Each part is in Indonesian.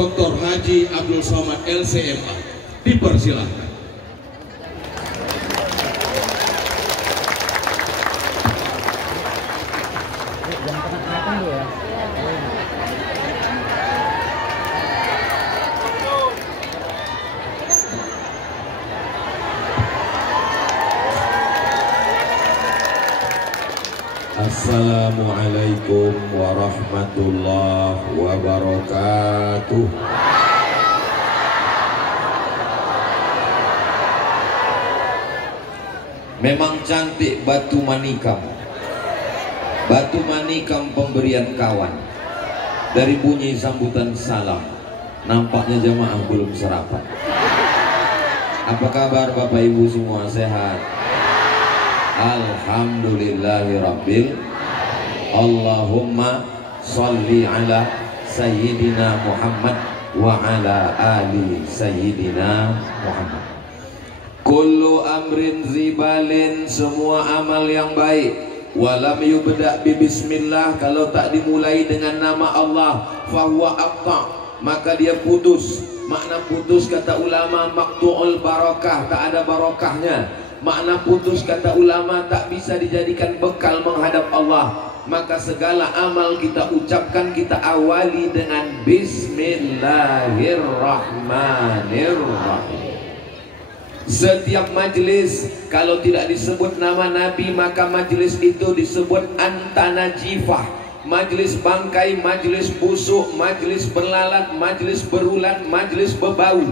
Dr. Haji Abdul Somad LCMA, dipersilahkan. Assalamualaikum warahmatullahi wabarakatuh. Memang cantik batu manikam. Batu manikam pemberian kawan. Dari bunyi sambutan salam, nampaknya jamaah belum sarapan. Apa kabar Bapak Ibu semua, sehat? Alhamdulillahirabbil. Allahumma sholli ala sayyidina Muhammad wa ala ali sayyidina Muhammad. Kullu amrin zibalin, semua amal yang baik, walam yubda bi bismillah, kalau tak dimulai dengan nama Allah, fahuwa aqta, maka dia putus. Makna putus kata ulama maqtu'ul barakah, tak ada barakahnya. Makna putus kata ulama tak bisa dijadikan bekal menghadap Allah. Maka segala amal kita ucapkan, kita awali dengan Bismillahirrahmanirrahim. Setiap majlis kalau tidak disebut nama Nabi, maka majlis itu disebut antanajifah, majlis bangkai, majlis busuk, majlis berlalat, majlis berulat, majlis berbau.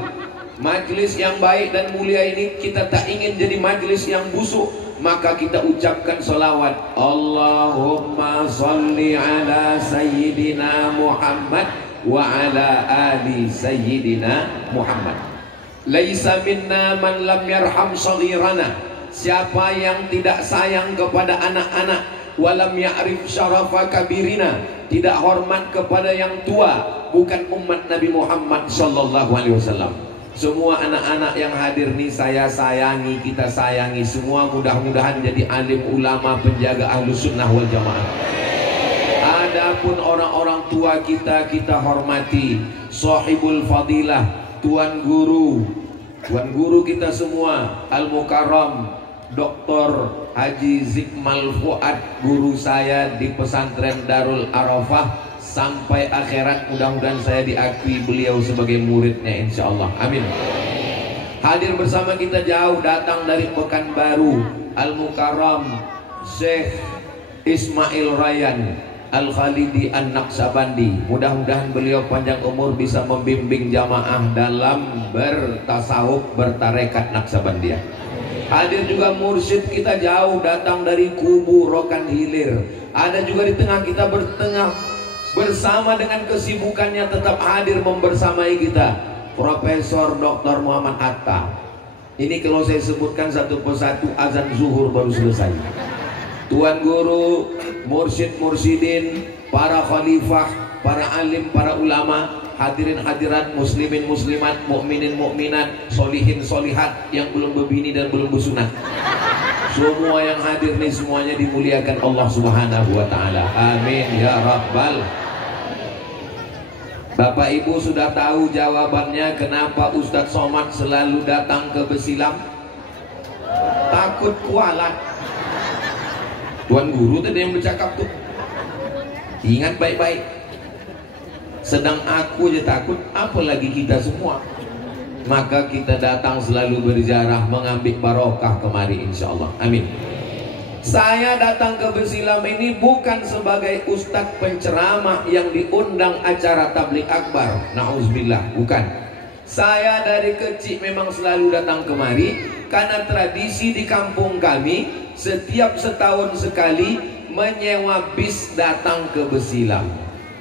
Majlis yang baik dan mulia ini kita tak ingin jadi majlis yang busuk, maka kita ucapkan salawat. Allahumma sholli ala sayyidina Muhammad wa ala ali sayyidina Muhammad. Laisa minna man lam yarham saghirana, siapa yang tidak sayang kepada anak-anak, walam ya'rif syarafa kabirina, tidak hormat kepada yang tua, bukan umat Nabi Muhammad sallallahu alaihi wasallam. Semua anak-anak yang hadir nih saya sayangi, kita sayangi semua, mudah-mudahan jadi alim ulama penjaga ahlus sunnah wal jamaah. Adapun orang-orang tua kita, kita hormati. Sahibul fadilah, tuan guru kita semua, Al-Mukarram Dr. Haji Zikmal Fuad, guru saya di pesantren Darul Arafah. Sampai akhirat mudah-mudahan saya diakui beliau sebagai muridnya, insya Allah, amin. Hadir bersama kita jauh datang dari Pekanbaru, Al-Mukarram Syekh Ismail Rayyan Al-Khalidi An-Naqsabandi. Mudah-mudahan beliau panjang umur bisa membimbing jamaah dalam bertasawuf, bertarekat Naqsabandiyah. Hadir juga mursyid kita jauh datang dari Kubu Rokan Hilir. Ada juga di tengah kita, bersama dengan kesibukannya tetap hadir membersamai kita, Profesor Dr. Muhammad Atta. Ini kalau saya sebutkan satu persatu azan zuhur baru selesai. Tuan guru, mursyid-mursyidin, para khalifah, para alim, para ulama, hadirin hadirat, muslimin muslimat, mukminin mukminat, solihin solihat yang belum berbini dan belum bersunat. Semua yang hadir nih semuanya dimuliakan Allah Subhanahu wa taala. Amin ya rabbal. Bapak Ibu sudah tahu jawabannya kenapa Ustadz Somad selalu datang ke Besilam? Takut kualat. Tuan guru tadi yang bercakap tuh. Ingat baik-baik. Sedang aku aja takut, apalagi kita semua. Maka kita datang selalu berziarah, mengambil barokah kemari, insya Allah, amin. Saya datang ke Besilam ini bukan sebagai ustadz penceramah yang diundang acara tablik akbar, na'udzubillah, bukan. Saya dari kecil memang selalu datang kemari karena tradisi di kampung kami setiap setahun sekali menyewa bis datang ke Besilam.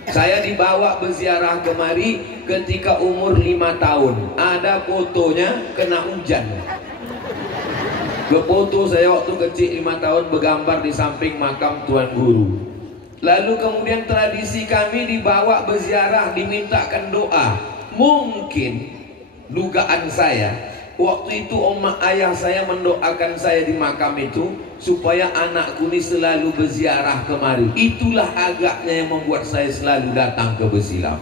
Saya dibawa berziarah kemari ketika umur 5 tahun. Ada fotonya kena hujan. Foto saya waktu kecil 5 tahun bergambar di samping makam tuan guru. Lalu kemudian tradisi kami dibawa berziarah, dimintakan doa. Mungkin dugaan saya, waktu itu ayah saya mendoakan saya di makam itu supaya anakku ini selalu berziarah kemari. Itulah agaknya yang membuat saya selalu datang ke Besilam.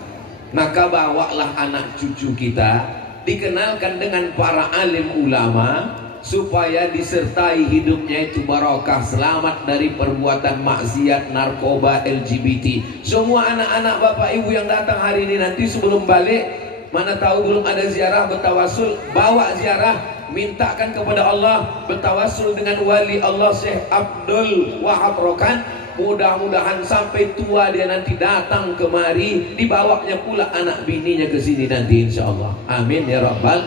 Maka bawalah anak cucu kita dikenalkan dengan para alim ulama, supaya disertai hidupnya itu barokah, selamat dari perbuatan maksiat, narkoba, LGBT. Semua anak-anak bapak ibu yang datang hari ini, nanti sebelum balik, mana tahu belum ada ziarah, bertawasul, bawa ziarah, mintakan kepada Allah, bertawasul dengan wali Allah Syekh Abdul Wahab Rokan. Mudah-mudahan sampai tua dia nanti datang kemari, dibawanya pula anak bininya ke sini nanti insyaallah. Amin ya rabbal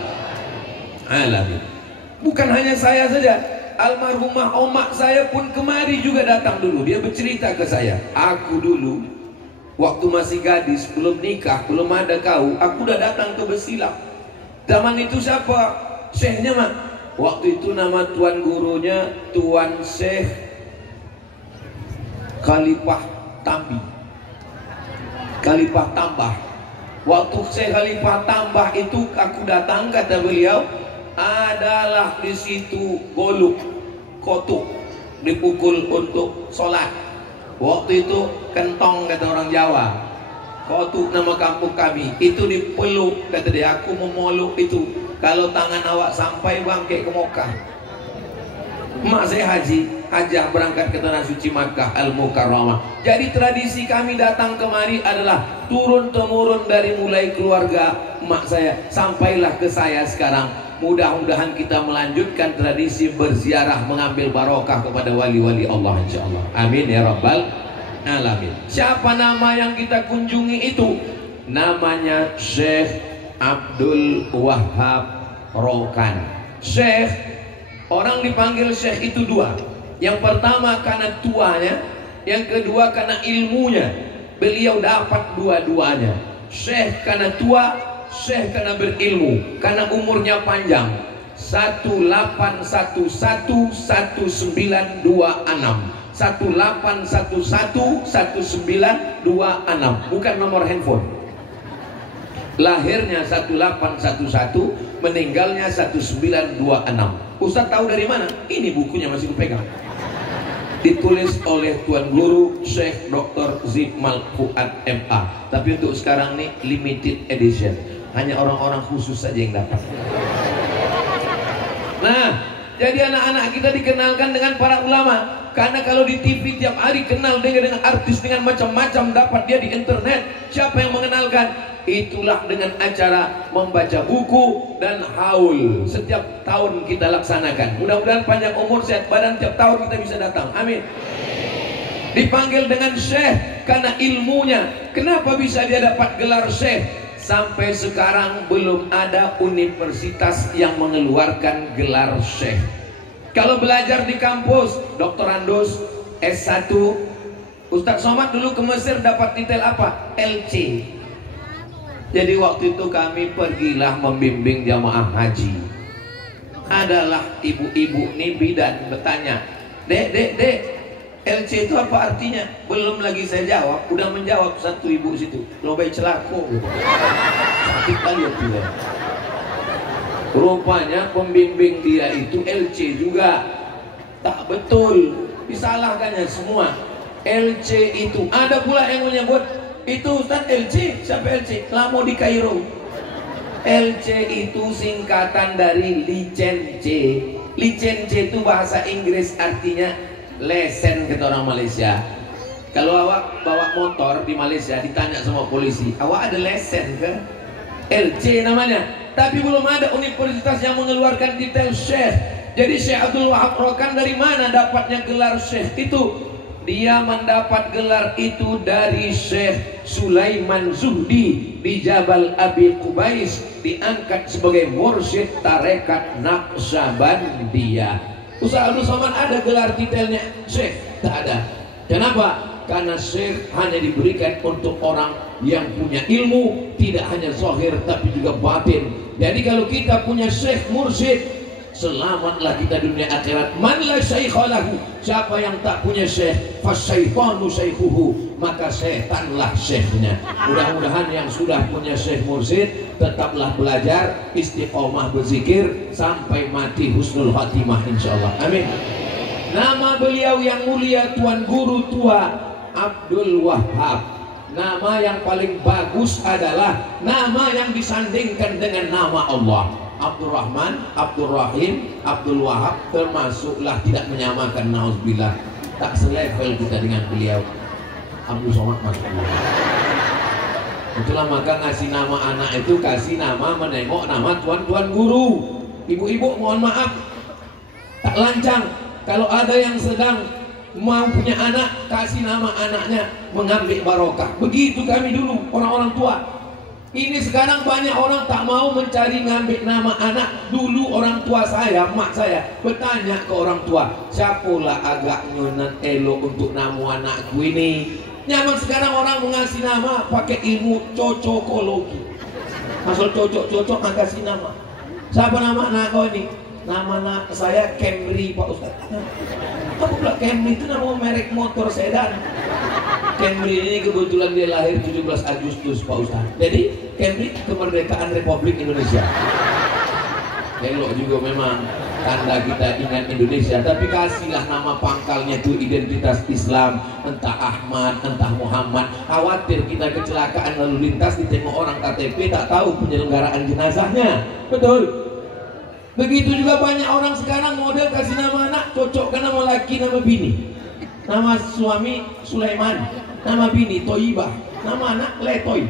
alamin. Bukan hanya saya saja, almarhumah omak saya pun kemari juga datang dulu. Dia bercerita ke saya, aku dulu waktu masih gadis, belum nikah, belum ada kau, aku udah datang ke Besilak. Zaman itu siapa syekhnya mah? Waktu itu nama tuan gurunya Tuan Syekh Khalifah Tambi, Khalifah Tambah. Waktu Syekh Khalifah Tambah itu aku datang, kata beliau, adalah di situ goluk kotuk dipukul untuk sholat. Waktu itu kentong kata orang Jawa, kotuk nama kampung kami, itu dipeluk kata dia, aku memeluk itu. Kalau tangan awak sampai bangkit ke Mekah. Mak saya hajah berangkat ke tanah suci Makkah Al-Mukarramah. Jadi tradisi kami datang kemari adalah turun temurun dari mulai keluarga mak saya sampailah ke saya sekarang. Mudah-mudahan kita melanjutkan tradisi berziarah, mengambil barokah kepada wali-wali Allah insyaallah. Amin ya rabbal alamin. Siapa nama yang kita kunjungi itu? Namanya Syekh Abdul Wahab Rokan. Syekh, orang dipanggil Syekh itu dua. Yang pertama karena tuanya, yang kedua karena ilmunya. Beliau dapat dua-duanya. Syekh karena tua, Syekh karena berilmu, karena umurnya panjang. 18111926 18111926, bukan nomor handphone. Lahirnya 1811, meninggalnya 1926. Ustaz tahu dari mana? Ini bukunya masih kupegang. Ditulis oleh Tuan Guru Syekh Dr. Zikmal Fuad MA. Tapi untuk sekarang nih limited edition, hanya orang-orang khusus saja yang dapat. Nah, jadi anak-anak kita dikenalkan dengan para ulama. Karena kalau di TV tiap hari kenal dengan artis dengan macam-macam, dapat dia di internet. Siapa yang mengenalkan? Itulah dengan acara membaca buku dan haul. Setiap tahun kita laksanakan. Mudah-mudahan panjang umur, sehat badan, tiap tahun kita bisa datang. Amin. Dipanggil dengan Syekh karena ilmunya. Kenapa bisa dia dapat gelar Syekh? Sampai sekarang belum ada universitas yang mengeluarkan gelar Syekh. Kalau belajar di kampus, doktorandus, S1, Ustadz Somad dulu ke Mesir dapat titel apa? LC. Jadi waktu itu kami pergilah membimbing jamaah haji. Adalah ibu-ibu nih bidan bertanya, Dek, LC itu apa artinya? Belum lagi saya jawab, udah menjawab satu ibu situ, lobai celako. Sakit kali ya dia. Rupanya pembimbing dia itu LC juga. Tak betul, disalahkannya semua. LC itu ada pula yang menyebut itu Ustaz LC. Siapa LC? Lamo di Kairo. LC itu singkatan dari licence. Licence itu bahasa Inggris artinya lesen, kata orang Malaysia. Kalau awak bawa motor di Malaysia ditanya sama polisi, awak ada lesen ke? LC namanya. Tapi belum ada universitas yang mengeluarkan titel Syekh. Jadi Syekh Abdul Wahab Rokan dari mana dapatnya gelar Syekh itu? Dia mendapat gelar itu dari Syekh Sulaiman Zuhdi di Jabal Abi Qubais, diangkat sebagai mursyid tarekat Naqsabandiyah. Ustaz Abdul Somad ada gelar titelnya Syekh? Tak ada. Kenapa? Karena Syekh hanya diberikan untuk orang yang punya ilmu, tidak hanya zahir tapi juga batin. Jadi kalau kita punya Syekh mursyid, selamatlah kita dunia akhirat. Man la syaikha lahu, siapa yang tak punya syekh, fasyaitanu syaikhuhu, maka setanlah syekhnya. Mudah-mudahan yang sudah punya syekh mursyid tetaplah belajar, istiqomah berzikir sampai mati husnul khatimah insyaallah. Amin. Nama beliau yang mulia Tuan Guru Tua Abdul Wahab. Nama yang paling bagus adalah nama yang disandingkan dengan nama Allah. Abdurrahman, Abdurrahim, Abdul Wahab termasuklah tidak menyamakan, nauzubillah. Tak selevel kita dengan beliau. Abdul Somad masuk. Itulah maka ngasih nama anak itu kasih nama menengok nama tuan-tuan guru. Ibu-ibu mohon maaf, tak lancang. Kalau ada yang sedang mau punya anak, kasih nama anaknya mengambil barokah. Begitu kami dulu orang-orang tua. Ini sekarang banyak orang tak mau mencari ngambil nama anak. Dulu orang tua saya, mak saya bertanya ke orang tua, siapalah agak nyonan elok untuk nama anakku ini. Nyaman sekarang orang mengasih nama pakai ilmu cocokologi. Masuk cocok-cocok kasih nama. Siapa nama anak kau ini? Nama anak saya Camry Pak Ustaz. Apa pula Camry itu nama merek motor sedan. Camry ini kebetulan dia lahir 17 Agustus Pak Ustaz. Jadi Camry kemerdekaan Republik Indonesia. Elok juga memang tanda kita ingat Indonesia. Tapi kasihlah nama pangkalnya itu identitas Islam. Entah Ahmad, entah Muhammad. Khawatir kita kecelakaan lalu lintas ditengok orang KTP tak tahu penyelenggaraan jenazahnya. Betul. Begitu juga banyak orang sekarang model kasih nama anak cocokkan nama laki, nama bini. Nama suami Sulaiman, nama bini Toibah, nama anak Letoy.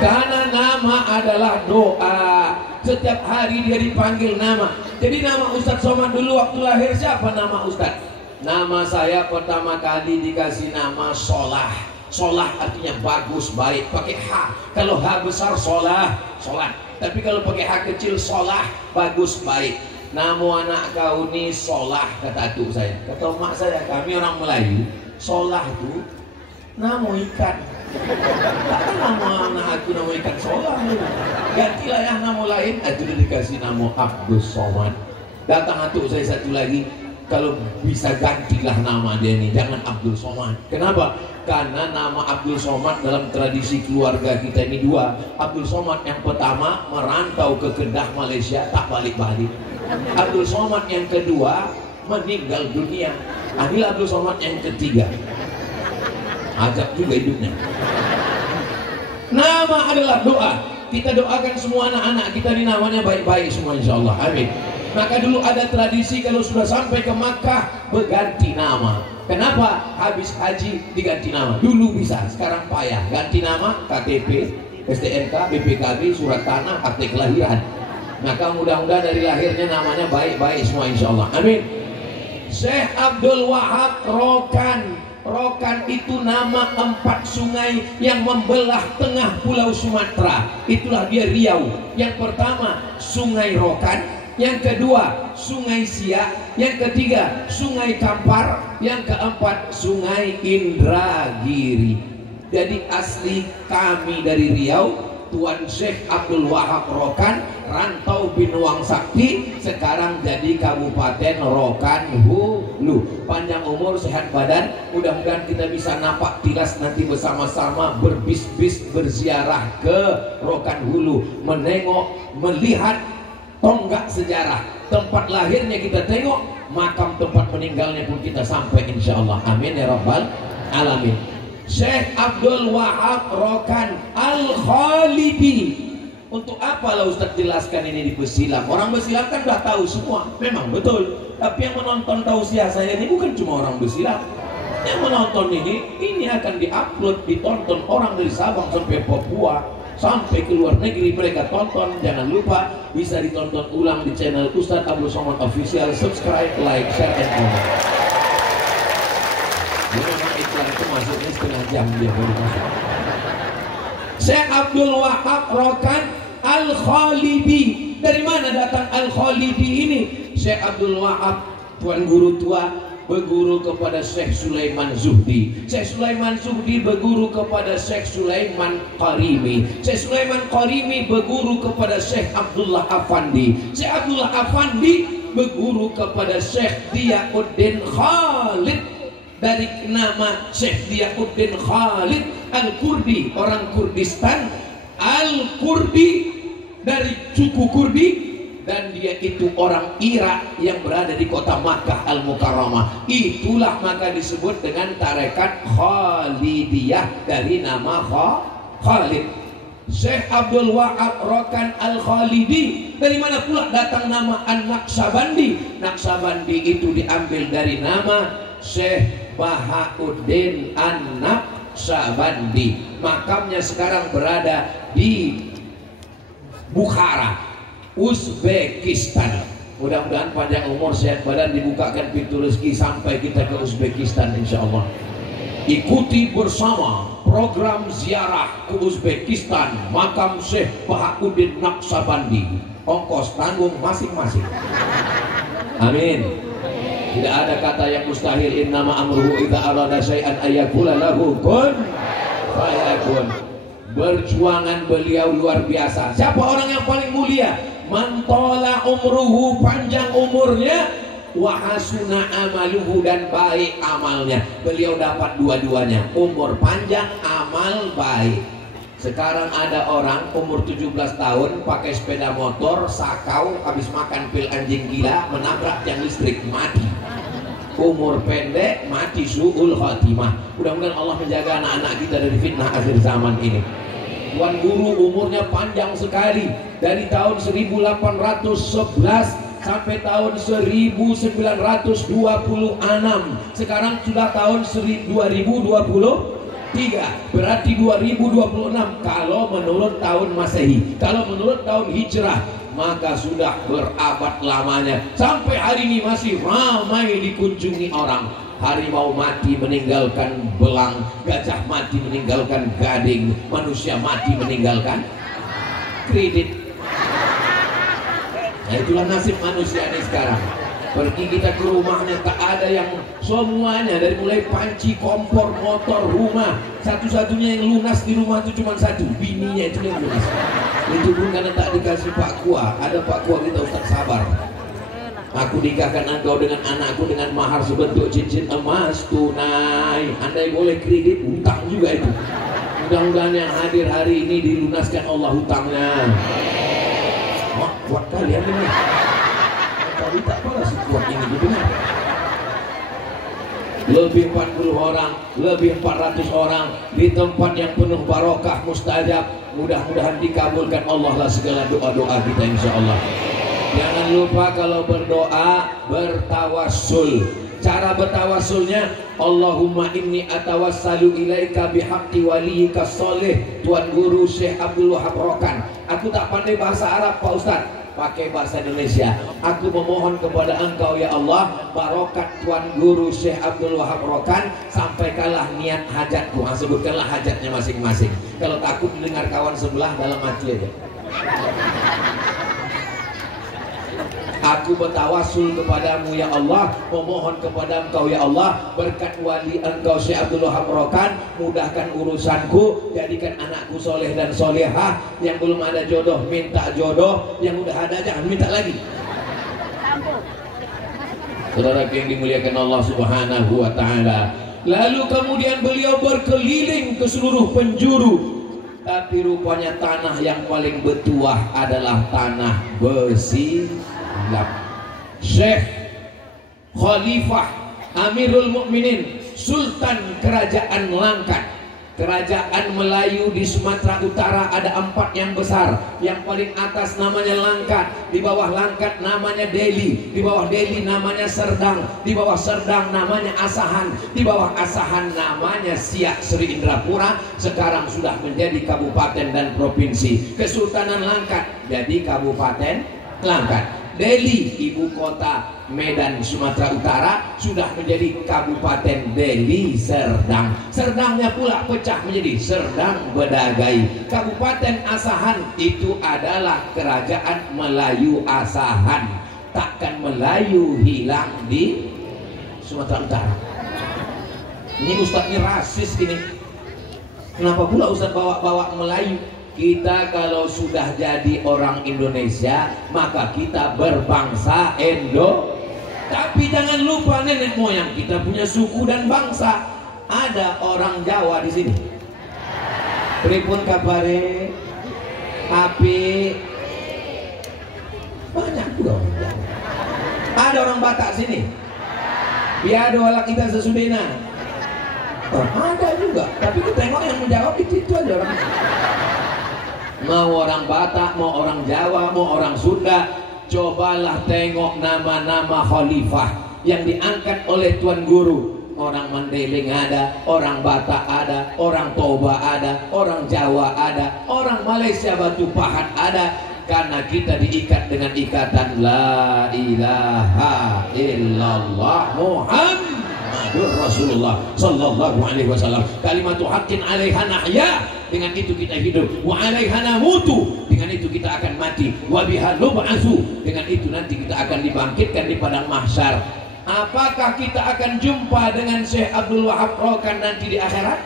Karena nama adalah doa. Setiap hari dia dipanggil nama. Jadi nama Ustadz Somad dulu waktu lahir siapa nama Ustadz? Nama saya pertama kali dikasih nama Solah. Solah artinya bagus, baik, pakai H. Kalau H besar solah, solat. Tapi kalau pakai H kecil solah, bagus, baik. Nama anak kau ini Solah, kata atuk saya. Kata mak saya, kami orang Melayu, Solah itu nama ikan. Takkan nama anak aku nama ikan Solah. Gantilah ya nama lain. Itu dikasih nama Abdul Somad. Datang atuk saya satu lagi, kalau bisa gantilah nama dia ini, jangan Abdul Somad. Kenapa? Karena nama Abdul Somad dalam tradisi keluarga kita ini dua. Abdul Somad yang pertama merantau ke Kedah Malaysia, tak balik-balik. Abdul Somad yang kedua meninggal dunia. Adil Abdul Somad yang ketiga. Ajab juga hidupnya. Nama adalah doa. Kita doakan semua anak-anak kita di namanya baik-baik semua insyaallah. Amin. Maka dulu ada tradisi kalau sudah sampai ke Makkah berganti nama. Kenapa? Habis haji diganti nama. Dulu bisa, sekarang payah. Ganti nama, KTP, STNK, BPKB, surat tanah, akte kelahiran. Maka mudah-mudahan dari lahirnya namanya baik-baik semua insyaallah. Amin. Syekh Abdul Wahab Rokan. Rokan itu nama 4 sungai yang membelah tengah pulau Sumatera. Itulah dia Riau. Yang pertama Sungai Rokan, yang kedua Sungai Siak, yang ketiga Sungai Kampar, yang keempat Sungai Indragiri. Jadi asli kami dari Riau, Tuan Syekh Abdul Wahab Rokan, rantau Binuang Sakti, sekarang jadi Kabupaten Rokan Hulu. Panjang umur, sehat badan, mudah-mudahan kita bisa napak tilas nanti bersama-sama berbis-bis berziarah ke Rokan Hulu, menengok, melihat tonggak sejarah, tempat lahirnya kita tengok, makam tempat meninggalnya pun kita sampai insyaallah. Amin ya rabbal alamin. Syekh Abdul Wahab Rokan Al-Khalidi. Untuk apa lah Ustaz jelaskan ini di Besilam? Orang Besilam kan udah tahu semua, memang betul. Tapi yang menonton tausiah saya ini bukan cuma orang Besilam. Yang menonton ini akan diupload, ditonton orang dari Sabang sampai Papua, sampai ke luar negeri mereka tonton. Jangan lupa bisa ditonton ulang di channel Ustadz Abdul Somad Official. Subscribe, like, share, and comment. Dia memang iklan itu masuknya setengah jam dia baru masuk. Syekh Abdul Wahab Rokan Al-Khalidi. Dari mana datang Al-Khalidi ini? Syekh Abdul Wahab, tuan guru tua, berguru kepada Syekh Sulaiman Zuhdi. Syekh Sulaiman Zuhdi berguru kepada Syekh Sulaiman Qarimi. Syekh Sulaiman Qarimi berguru kepada Syekh Abdullah Afandi. Syekh Abdullah Afandi berguru kepada Syekh Diauddin Khalid. Dari nama Syekh Diauddin Khalid Al-Kurdi, orang Kurdistan. Al-Kurdi dari suku Kurdi, dan dia itu orang Irak yang berada di kota Makkah Al-Mukarramah. Itulah maka disebut dengan tarekat Khalidiyah dari nama Khalid. Syekh Abdul Wahab Rokan Al-Khalidi. Dari mana pula datang nama An-Naqsabandi? Naqsabandi itu diambil dari nama Syekh Bahauddin An-Naqsabandi. Makamnya sekarang berada di Bukhara, Uzbekistan. Mudah-mudahan panjang umur, sehat badan, dibukakan pintu rezeki sampai kita ke Uzbekistan insyaallah. Ikuti bersama program ziarah ke Uzbekistan makam Syekh Bahauddin Naqsabandi. Ongkos tanggung masing-masing. Amin. Tidak ada kata yang mustahil. Innama amruhu idza arada syai'an ayyakula lahu kun fayakun. Perjuangan beliau luar biasa. Siapa orang yang paling mulia? Mantola umruhu, panjang umurnya, wahasuna amaluhu, dan baik amalnya. Beliau dapat dua-duanya, umur panjang, amal baik. Sekarang ada orang umur 17 tahun pakai sepeda motor, sakau, habis makan pil anjing gila, menabrak tiang listrik, mati. Umur pendek, mati su'ul khatimah. Mudah-mudahan Allah menjaga anak-anak kita dari fitnah akhir zaman ini. Tuan Guru umurnya panjang sekali, dari tahun 1811 sampai tahun 1926. Sekarang sudah tahun 2023, berarti 2026 kalau menurut tahun Masehi. Kalau menurut tahun Hijrah maka sudah berabad lamanya. Sampai hari ini masih ramai dikunjungi orang. Harimau mati meninggalkan belang, gajah mati meninggalkan gading, manusia mati meninggalkan kredit. Nah, itulah nasib manusia ini sekarang. Pergi kita ke rumahnya, tak ada yang, semuanya dari mulai panci, kompor, motor, rumah, satu-satunya yang lunas di rumah itu cuma satu, bininya itu yang lunas. Itu pun karena tak dikasih Pak Kua. Ada Pak Kua kita, Ustaz sabar. Aku nikahkan engkau dengan anakku dengan mahar sebentuk cincin emas tunai. Andai boleh kredit, hutang juga itu. Mudah-mudahan yang hadir hari ini dilunaskan Allah hutangnya. Wah, kuat kalian ini. Tapi tak pernah sekuat ini benar. Lebih 40 orang, lebih 400 orang di tempat yang penuh barokah, mustajab. Mudah-mudahan dikabulkan Allah lah segala doa-doa kita insyaallah. Jangan lupa kalau berdoa bertawassul. Cara bertawassulnya, Allahumma inni atawassalu ilaika bihaqqi waliyika sholih. Tuan Guru Syekh Abdul Wahab Rokan. Aku tak pandai bahasa Arab Pak Ustaz, pakai bahasa Indonesia. Aku memohon kepada engkau ya Allah, barokat Tuan Guru Syekh Abdul Wahab Rokan, sampaikanlah niat hajatku. Sebutkanlah hajatnya masing-masing. Kalau takut mendengar kawan sebelah, dalam hati aja. Aku bertawassul kepadamu ya Allah, memohon kepada engkau ya Allah, berkat wali engkau Syekh Abdul Wahab Rokan, mudahkan urusanku, jadikan anakku soleh dan solehah. Yang belum ada jodoh minta jodoh, yang udah ada jangan minta lagi. Saudara yang dimuliakan Allah Subhanahu wa taala. Lalu kemudian beliau berkeliling ke seluruh penjuru. Tapi rupanya tanah yang paling bertuah adalah tanah besi. Syekh Khalifah Amirul Mukminin Sultan Kerajaan Langkat, Kerajaan Melayu di Sumatera Utara ada 4 yang besar. Yang paling atas namanya Langkat, di bawah Langkat namanya Delhi, di bawah Delhi namanya Serdang, di bawah Serdang namanya Asahan, di bawah Asahan namanya Siak Sri Indrapura. Sekarang sudah menjadi kabupaten dan provinsi. Kesultanan Langkat jadi Kabupaten Langkat. Delhi, ibu kota Medan Sumatera Utara, sudah menjadi Kabupaten Delhi Serdang. Serdangnya pula pecah menjadi Serdang Bedagai. Kabupaten Asahan itu adalah Kerajaan Melayu Asahan. Takkan Melayu hilang di Sumatera Utara. Ini Ustadznya rasis ini. Kenapa pula Ustadz bawa-bawa Melayu? Kita kalau sudah jadi orang Indonesia, maka kita berbangsa Indo. Tapi jangan lupa nenek moyang kita punya suku dan bangsa. Ada orang Jawa di sini. Pripun kabare? Api. Banyak Ada orang Batak sini? Biado ala kita sesudena. Ada juga, tapi kita tengok yang menjawab itu aja orang. Mau orang Batak, mau orang Jawa, mau orang Sunda, cobalah tengok nama-nama khalifah yang diangkat oleh Tuan Guru. Orang Mandailing ada, orang Batak ada, orang Toba ada, orang Jawa ada, orang Malaysia Batu Pahat ada. Karena kita diikat dengan ikatan La ilaha illallah Muhammadur Rasulullah sallallahu alaihi wasallam. Kalimatu haqqin 'alaiha nahya. Dengan itu kita hidup. Wa 'alaiha namutu. Dengan itu kita akan mati. Wa biha nub'atsu. Dengan itu nanti kita akan dibangkitkan di padang mahsyar. Apakah kita akan jumpa dengan Syekh Abdul Wahab Rokan nanti di akhirat?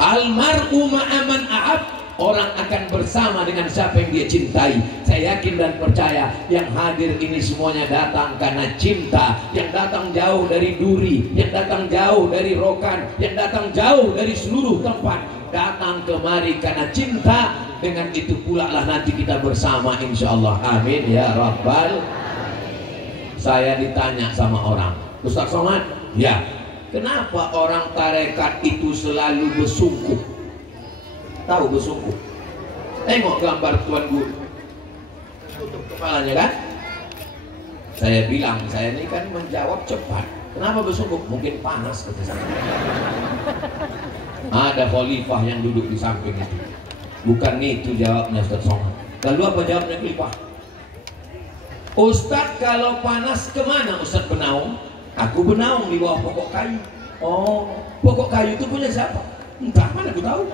Almar'u ma'aman a'ab. Orang akan bersama dengan siapa yang dia cintai. Saya yakin dan percaya yang hadir ini semuanya datang karena cinta. Yang datang jauh dari Duri, yang datang jauh dari Rokan, yang datang jauh dari seluruh tempat. Datang kemari karena cinta. Dengan itu pula lah nanti kita bersama insya Allah. Amin ya Rabbal. Saya ditanya sama orang, Ustaz Somad, ya, kenapa orang tarekat itu selalu bersungkuh? Tahu bersungkuh? Tengok gambar Tuan Guru, tutup kepalanya kan? Saya bilang, saya ini kan menjawab cepat. Kenapa bersungkuh? Mungkin panas kata saya. Ada khalifah yang duduk di samping itu. Bukan itu jawabnya Ustaz Somad. Lalu apa jawabnya khalifah? Ustaz, kalau panas kemana Ustaz bernaung? Aku bernaung di bawah pokok kayu. Oh, pokok kayu itu punya siapa? Entah, mana aku tahu.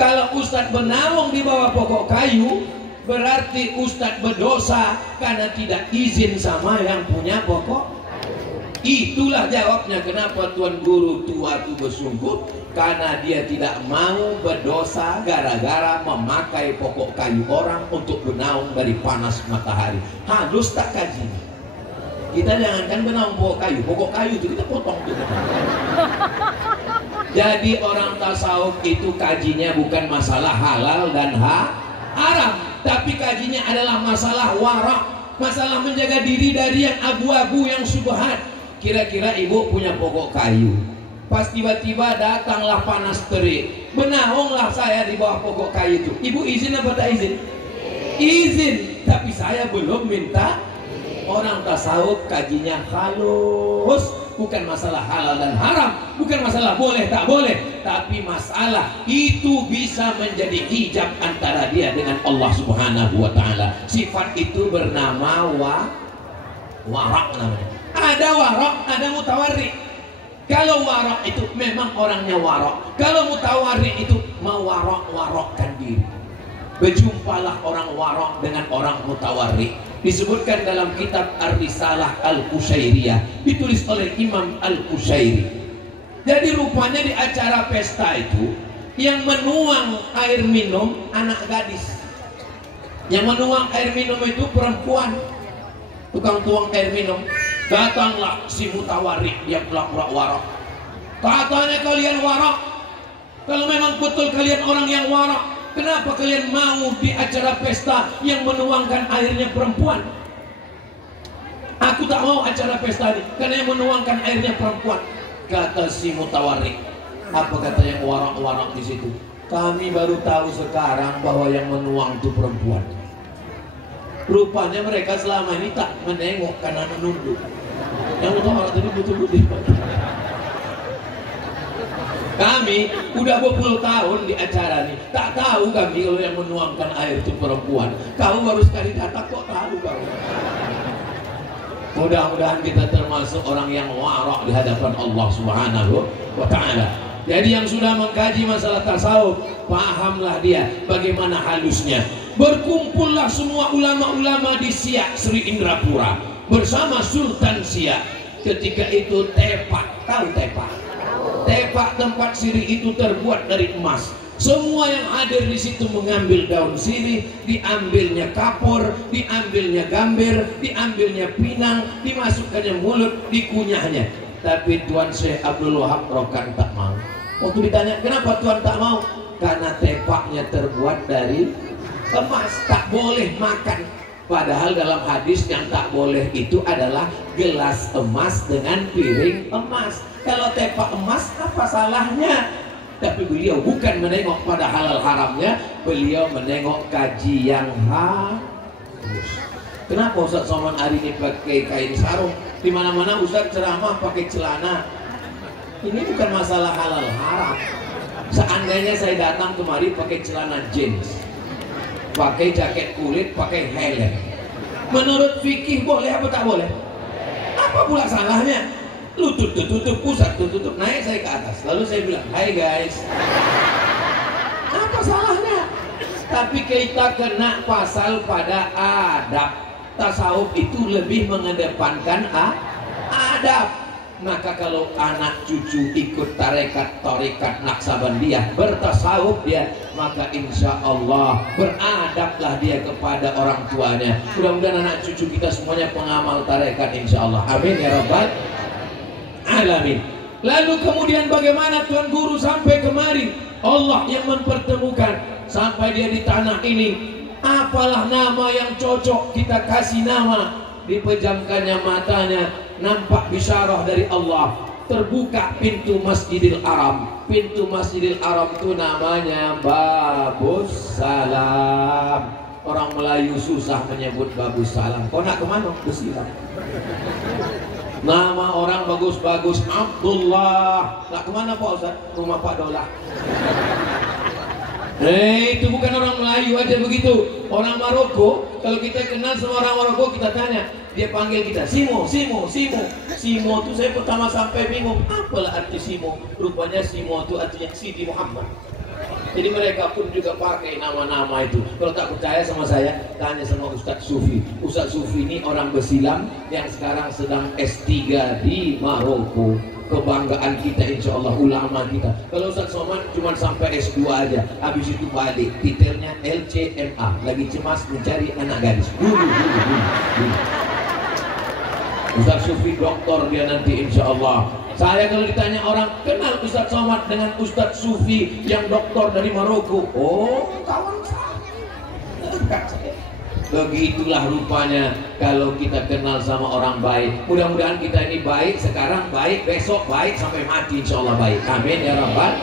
Kalau Ustaz bernaung di bawah pokok kayu, berarti Ustaz berdosa karena tidak izin sama yang punya pokok. Itulah jawabnya kenapa Tuan Guru tua itu bersungguh. Karena dia tidak mau berdosa gara-gara memakai pokok kayu orang untuk bernaung dari panas matahari. Halus tak kaji. Kita jangankan bernaung pokok kayu itu kita potong tuh. Jadi orang tasawuf itu kajinya bukan masalah halal dan haram, tapi kajinya adalah masalah warak, masalah menjaga diri dari yang abu-abu, yang subhat. Kira-kira ibu punya pokok kayu, pas tiba-tiba datanglah panas terik, bernaunglah saya di bawah pokok kayu itu. Ibu izin apa tak izin? Izin, tapi saya belum minta. Orang tasawuf kajinya halus, bukan masalah halal dan haram, bukan masalah boleh tak boleh, tapi masalah itu bisa menjadi hijab antara dia dengan Allah Subhanahu wa taala. Sifat itu bernama warak namanya. Ada warak, ada mutawarri. Kalau warak itu memang orangnya warak. Kalau mutawarri itu mewarok-warokkan diri. Berjumpalah orang warak dengan orang mutawarri. Disebutkan dalam kitab Ar-Risalah Al-Qushairiyah, ditulis oleh Imam Al-Qushairi. Jadi rupanya di acara pesta itu yang menuang air minum anak gadis. Yang menuang air minum itu perempuan, tukang tuang air minum. Datanglah si mutawarri, dia pura-pura warak. Katanya kalian warak. Kalau memang betul kalian orang yang warak, kenapa kalian mau di acara pesta yang menuangkan airnya perempuan? Aku tak mau acara pesta ini karena yang menuangkan airnya perempuan. Kata si mutawarri. Apa kata yang warak-warak di situ? Kami baru tahu sekarang bahwa yang menuang itu perempuan. Rupanya mereka selama ini tak menengok karena menunduk. Yang mutawarri tadi betul-betul. Kami udah 20 tahun di acara ini, tak tahu kami kalau yang menuangkan air itu perempuan. Kamu baru sekali datang kok tahu kamu. Mudah-mudahan kita termasuk orang yang warak di hadapan Allah Subhanahu wa taala. Jadi yang sudah mengkaji masalah tasawuf, pahamlah dia bagaimana halusnya. Berkumpullah semua ulama-ulama di Siak Sri Indrapura bersama Sultan Siak. Ketika itu tepak, tahu tepak? Tepak tempat sirih itu terbuat dari emas. Semua yang hadir di situ mengambil daun sirih, diambilnya kapur, diambilnya gambir, diambilnya pinang, dimasukkannya mulut, dikunyahnya. Tapi Tuan Syekh Abdul Wahab Rokan tak mau. Waktu ditanya kenapa Tuan tak mau? Karena tepaknya terbuat dari emas, tak boleh makan. Padahal dalam hadis yang tak boleh itu adalah gelas emas dengan piring emas. Kalau tepak emas apa salahnya? Tapi beliau bukan menengok pada halal haramnya, beliau menengok kaji yang halus. Kenapa Ustaz Somad hari ini pakai kain sarung? Di mana-mana Ustaz ceramah pakai celana. Ini bukan masalah halal haram. Seandainya saya datang kemari pakai celana jeans, pakai jaket kulit, pakai helm, menurut fikih boleh apa tak boleh? Apa pula salahnya? Lutut tutup, pusat tutup, naik saya ke atas. Lalu saya bilang, hai guys. Apa salahnya? Tapi kita kena pasal pada adab. Tasawuf itu lebih mengedepankan adab. Maka kalau anak cucu ikut tarekat Naksabandiyah, bertasawuf dia, maka insya Allah beradablah dia kepada orang tuanya. Mudah-mudahan anak cucu kita semuanya pengamal tarekat insya Allah. Amin ya rabbal alamin. Lalu kemudian bagaimana Tuan Guru sampai kemari? Allah yang mempertemukan sampai dia di tanah ini. Apalah nama yang cocok, kita kasih nama. Dipejamkannya matanya, nampak bisyarah dari Allah. Terbuka pintu Masjidil Haram. Pintu Masjidil Haram itu namanya Babus Salam. Orang Melayu susah menyebut Babus Salam. Kau nak kemana? Bersilam. Nama orang bagus-bagus, Abdullah. Nak kemana Pak Ustaz? Rumah Pak Dola. Itu bukan orang Melayu aja begitu. Orang Maroko, kalau kita kenal sama orang Maroko, kita tanya, dia panggil kita Simo. Simo itu saya pertama sampai bingung, apalah arti Simo? Rupanya Simo itu artinya Sidi Muhammad. Jadi mereka pun juga pakai nama-nama itu. Kalau tak percaya sama saya, tanya sama Ustadz Sufi. Ustadz Sufi ini orang Besilam yang sekarang sedang S3 di Maroko. Kebanggaan kita insya Allah, ulama kita. Kalau Ustadz Somad cuma sampai S2 aja, habis itu balik, titelnya LCMA, lagi cemas mencari anak gadis. Ustadz Sufi doktor dia nanti insya Allah. Saya kalau ditanya orang, kenal Ustadz Somad dengan Ustadz Sufi yang doktor dari Maroko? Oh, kawan saya. Begitulah rupanya kalau kita kenal sama orang baik. Mudah-mudahan kita ini baik sekarang, baik besok, baik sampai mati insya Allah baik. Amin ya rabbal.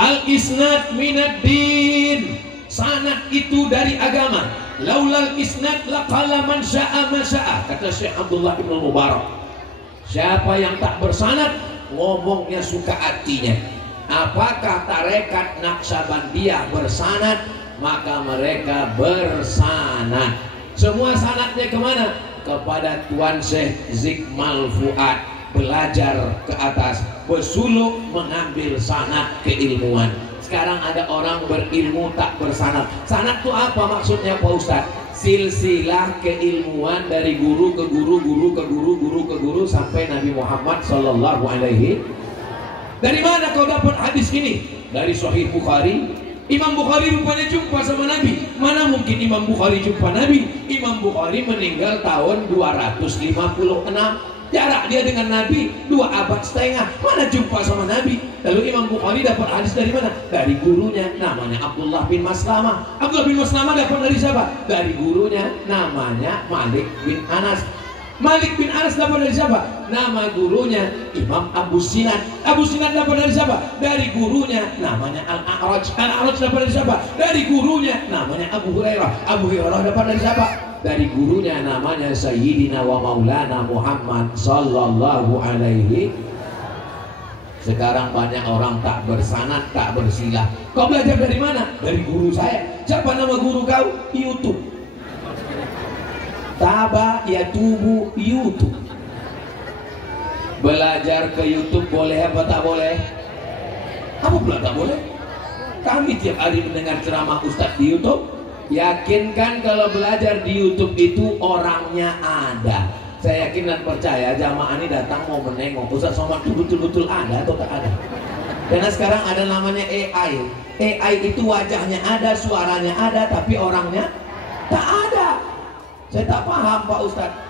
Al-isnad minad din. Sanad itu dari agama. Laulal isnad laqala man syaa ma syaa, kata Syekh Abdullah bin Mubarak. Siapa yang tak bersanad, ngomongnya suka hatinya. Apakah tarekat Naksabandiyah bersanad? Maka mereka bersanad. Semua sanadnya kemana? Kepada Tuan Syekh Zikmal Fuad. Belajar ke atas, bersuluk mengambil sanad keilmuan. Sekarang ada orang berilmu tak bersanad. Sanad itu apa maksudnya Pak Ustaz? Silsilah keilmuan dari guru ke guru, guru ke guru, guru ke guru sampai Nabi Muhammad Sallallahu Alaihi. Dari mana kau dapat hadis ini? Dari Sahih Bukhari. Imam Bukhari rupanya jumpa sama Nabi. Mana mungkin Imam Bukhari jumpa Nabi? Imam Bukhari meninggal tahun 256. Jarak dia dengan Nabi 2 abad setengah. Mana jumpa sama Nabi? Lalu Imam Bukhari dapat hadis dari mana? Dari gurunya, namanya Abdullah bin Maslamah. Abdullah bin Maslamah dapat dari siapa? Dari gurunya, namanya Malik bin Anas. Malik bin Anas dapat dari siapa? Nama gurunya Imam Abu Sinan. Abu Sinan dapat dari siapa? Dari gurunya, namanya Al-A'raj. Al-A'raj dapat dari siapa? Dari gurunya, namanya Abu Hurairah. Abu Hurairah dapat dari siapa? Dari gurunya, namanya Sayyidina wa Maulana Muhammad Sallallahu Alaihi. Sekarang banyak orang tak bersanad, tak bersilah. Kau belajar dari mana? Dari guru saya. Siapa nama guru kau? YouTube. Taba ya tubuh YouTube. Belajar ke YouTube boleh apa tak boleh? Apa pula tak boleh? Kami tiap hari mendengar ceramah Ustadz di YouTube. Yakinkan kalau belajar di YouTube itu orangnya ada. Saya yakin dan percaya jamaah ini datang mau menengok Ustadz Somad itu betul-betul ada atau tak ada. Karena sekarang ada namanya AI. AI itu wajahnya ada, suaranya ada, tapi orangnya tak ada. Saya tak paham Pak Ustadz.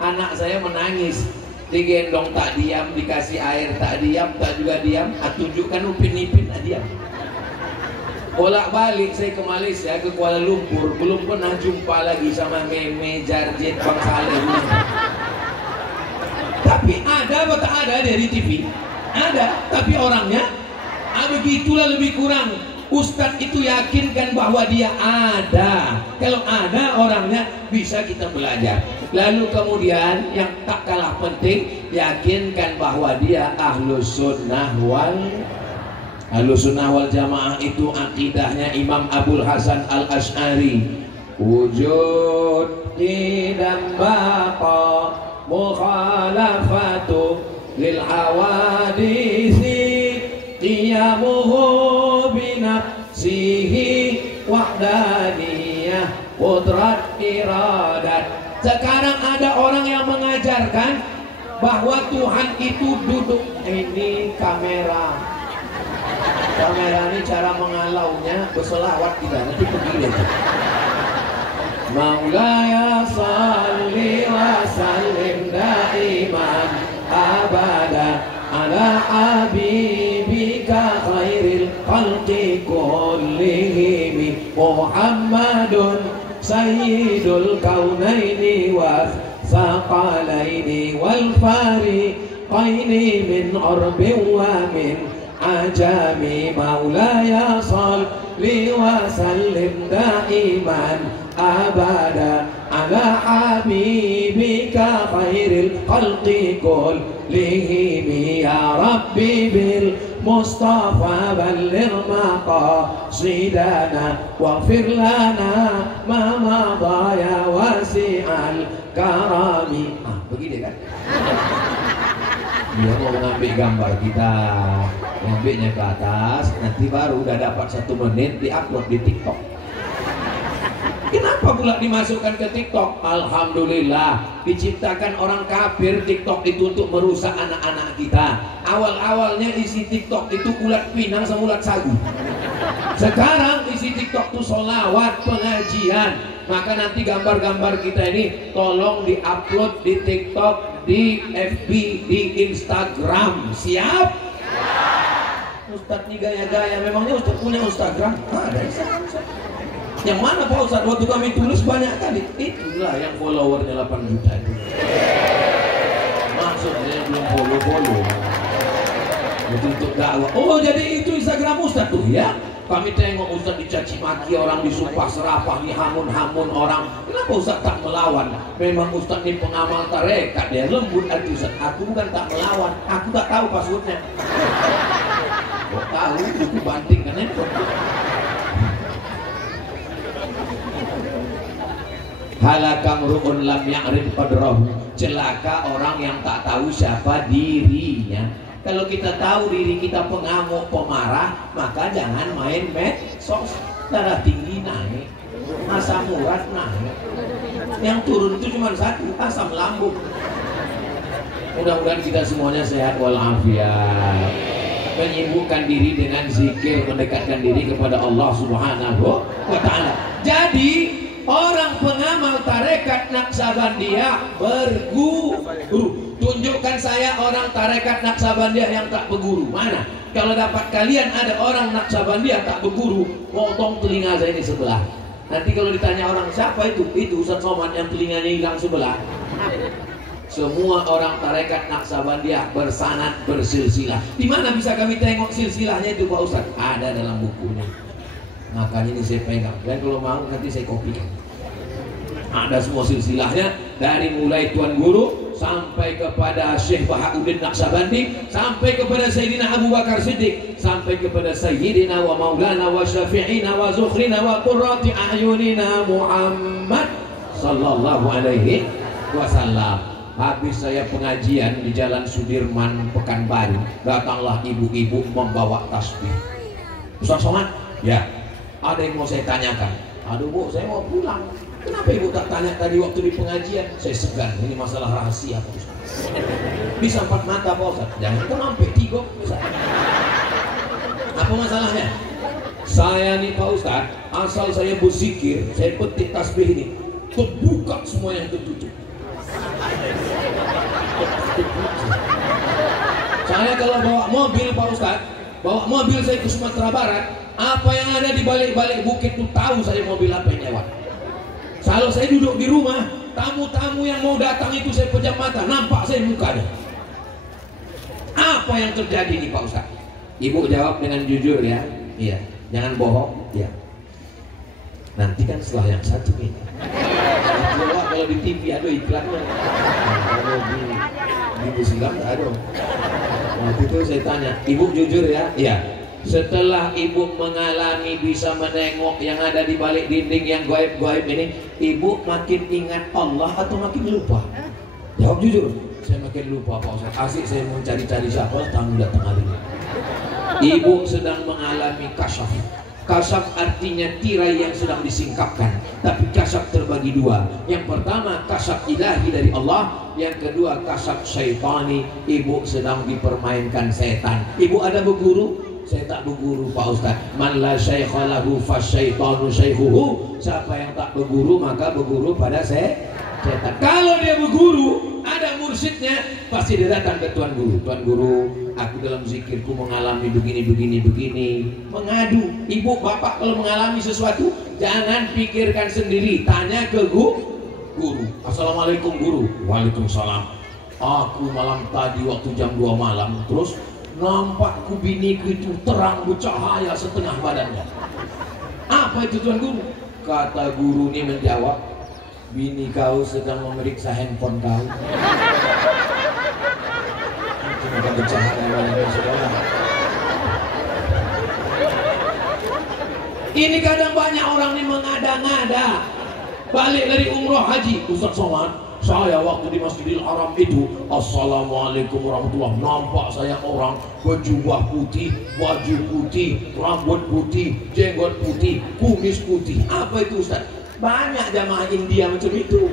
Anak saya menangis, digendong tak diam, dikasih air tak diam, tak juga diam. Tunjukkan upin ipin tak diam. Bolak-balik saya ke Malaysia, ke Kuala Lumpur, belum pernah jumpa lagi sama Meme Jarjet Bang Saleh. Tapi ada atau tak ada dari TV? Ada, tapi orangnya begitulah lebih kurang. Ustadz itu yakinkan bahwa dia ada. Kalau ada orangnya bisa kita belajar. Lalu kemudian yang tak kalah penting, yakinkan bahwa dia Ahlus Sunnah wal Jamaah. Itu akidahnya Imam Abul Hasan Al-Asy'ari. Wujud qidam baqa mukhalafatu lil hawadisi qiyamuhu binafsihi wahdaniyah qudrat iradat. Sekarang ada orang yang mengajarkan bahwa Tuhan itu duduk. Ini kamera ini cara mengalaunya berselawat kita nanti begini. Maulaya salli wa sallim daiman abada ala habibika khairil khalqi kullihim Muhammadun sayyidul kaunaini was saqalaini wal fariqaini min urbin wa min ajami. Maulaya salli wa sallim daiman abada ala habibika khairil khalqi kullihim ya rabbi bil mustafa balligh maqasidana waghfir lana ma madha ya wasi'al karami. Begini kan dia mau mengambil gambar kita, ngambilnya ke atas, nanti baru udah dapat 1 menit diupload di TikTok. Kenapa pula dimasukkan ke TikTok? Alhamdulillah, diciptakan orang kafir TikTok itu untuk merusak anak-anak kita. Awal-awalnya isi TikTok itu ulat pinang sama ulat sagu. Sekarang isi TikTok itu sholawat, pengajian. Maka nanti gambar-gambar kita ini tolong diupload di TikTok, di FB, di Instagram. Siap? Ustadz ini gaya-gaya. Memangnya Ustadz punya Instagram? Ada Instagram. Yang mana Pak Ustadz? Waktu kami tulis banyak kali. Itulah yang followernya 8 juta itu. Maksudnya belum follow. Itu untuk dakwah. Oh jadi itu Instagram Ustadz tuh ya? Kami tengok Ustadz dicaci maki orang, disumpah serapah, dihamun-hamun orang. Kenapa Ustadz tak melawan? Memang Ustadz ini pengamal tarekat, dia lembut hati Ustadz. Aku bukan tak melawan, aku tak tahu passwordnya. Kok tahu? Itu banding kan handphone. Halakam ru'un lam ya'rif qadrahu. Celaka orang yang tak tahu siapa dirinya. Kalau kita tahu diri kita pengamuk, pemarah, maka jangan main medsos. Darah tinggi naik, asam urat naik. Yang turun itu cuma 1, asam lambung. Mudah-mudahan kita semuanya sehat walafiat. Menyibukkan diri dengan zikir, mendekatkan diri kepada Allah Subhanahu wa ta'ala. Jadi orang pengamal tarekat Naqsabandiyah berguru. Tunjukkan saya orang tarekat Naqsabandiyah yang tak berguru. Mana? Kalau dapat kalian ada orang Naqsabandiyah tak berguru, potong telinga saya di sebelah. Nanti kalau ditanya orang siapa itu Ustaz Somad yang telinganya hilang sebelah. Semua orang tarekat Naqsabandiyah bersanad, bersilsilah. Di mana bisa kami tengok silsilahnya itu Pak Ustaz? Ada dalam bukunya. Makanya ini saya pegang. Dan kalau mau nanti saya kopikan. Ada semua silsilahnya dari mulai Tuan Guru sampai kepada Syekh Bahauddin Naqsabandi, sampai kepada Sayyidina Abu Bakar Siddiq, sampai kepada Sayyidina wa Maulana wa Syafi'ina wa Zukhrina wa Qurrati A'yunina Muhammad sallallahu alaihi wasallam. Habis saya pengajian di Jalan Sudirman Pekanbaru, datanglah ibu-ibu membawa tasbih. Ustaz Somad, ya, ada yang mau saya tanyakan. Aduh Bu, saya mau pulang. Kenapa ibu tak tanya tadi waktu di pengajian? Saya segan, ini masalah rahasia Pak Ustaz. Bisa 4 mata Pak Ustaz, jangan kan sampai 3 Ustaz. Apa masalahnya? Saya nih Pak Ustaz, asal saya berzikir, saya petik tasbih ini, terbuka semua yang tertutup. Saya kalau bawa mobil Pak Ustaz, bawa mobil saya ke Sumatera Barat, Apa yang ada di balik-balik bukit itu tahu saya mobil apa yang lewat. Kalau saya duduk di rumah, tamu-tamu yang mau datang itu saya pejam mata, nampak saya mukanya. Apa yang terjadi nih Pak Ustaz? Ibu jawab dengan jujur ya. Iya, jangan bohong. Iya. Nanti kan setelah yang satu ini. Kalau di TV ada iklannya. Kalau di Islam ada. Waktu itu saya tanya, ibu jujur ya? Iya. Setelah ibu mengalami bisa menengok yang ada di balik dinding yang gaib-gaib ini, ibu makin ingat Allah atau makin lupa? Jawab jujur. Saya makin lupa Pak Ustaz. Asik saya mau cari-cari siapa, tamu datang hari ini. Ibu sedang mengalami kasyaf. Kasyaf artinya tirai yang sedang disingkapkan. Tapi kasyaf terbagi dua. Yang pertama kasyaf ilahi dari Allah. Yang kedua kasyaf syaitani. Ibu sedang dipermainkan setan. Ibu ada berguru? Saya tak berguru Pak Ustaz. Man la syaikha lahu fasyaitanu syaikhuhu. Siapa yang tak berguru maka berguru pada setan. Kalau dia berguru, ada mursyidnya, pasti dia datang ke Tuan Guru. Tuan Guru, aku dalam zikirku mengalami begini. Mengadu. Ibu bapak kalau mengalami sesuatu, jangan pikirkan sendiri, tanya ke guru. Assalamualaikum guru. Waalaikumsalam. Aku malam tadi waktu jam 2 malam, terus nampakku biniku itu terang bercahaya setengah badannya. Apa itu Tuan Guru? Kata guru ini menjawab, bini kau sedang memeriksa handphone kau. Cuma bercahaya badannya saudara. Ini kadang banyak orang ini mengada-ngada. Balik dari umroh haji, Ustaz Somad, saya waktu di Masjidil Haram itu, assalamualaikum warahmatullahi wabarakatuh, nampak saya orang berjubah putih, baju putih, rambut putih, jenggot putih, kumis putih. Apa itu Ustaz? Banyak jamaah India macam itu.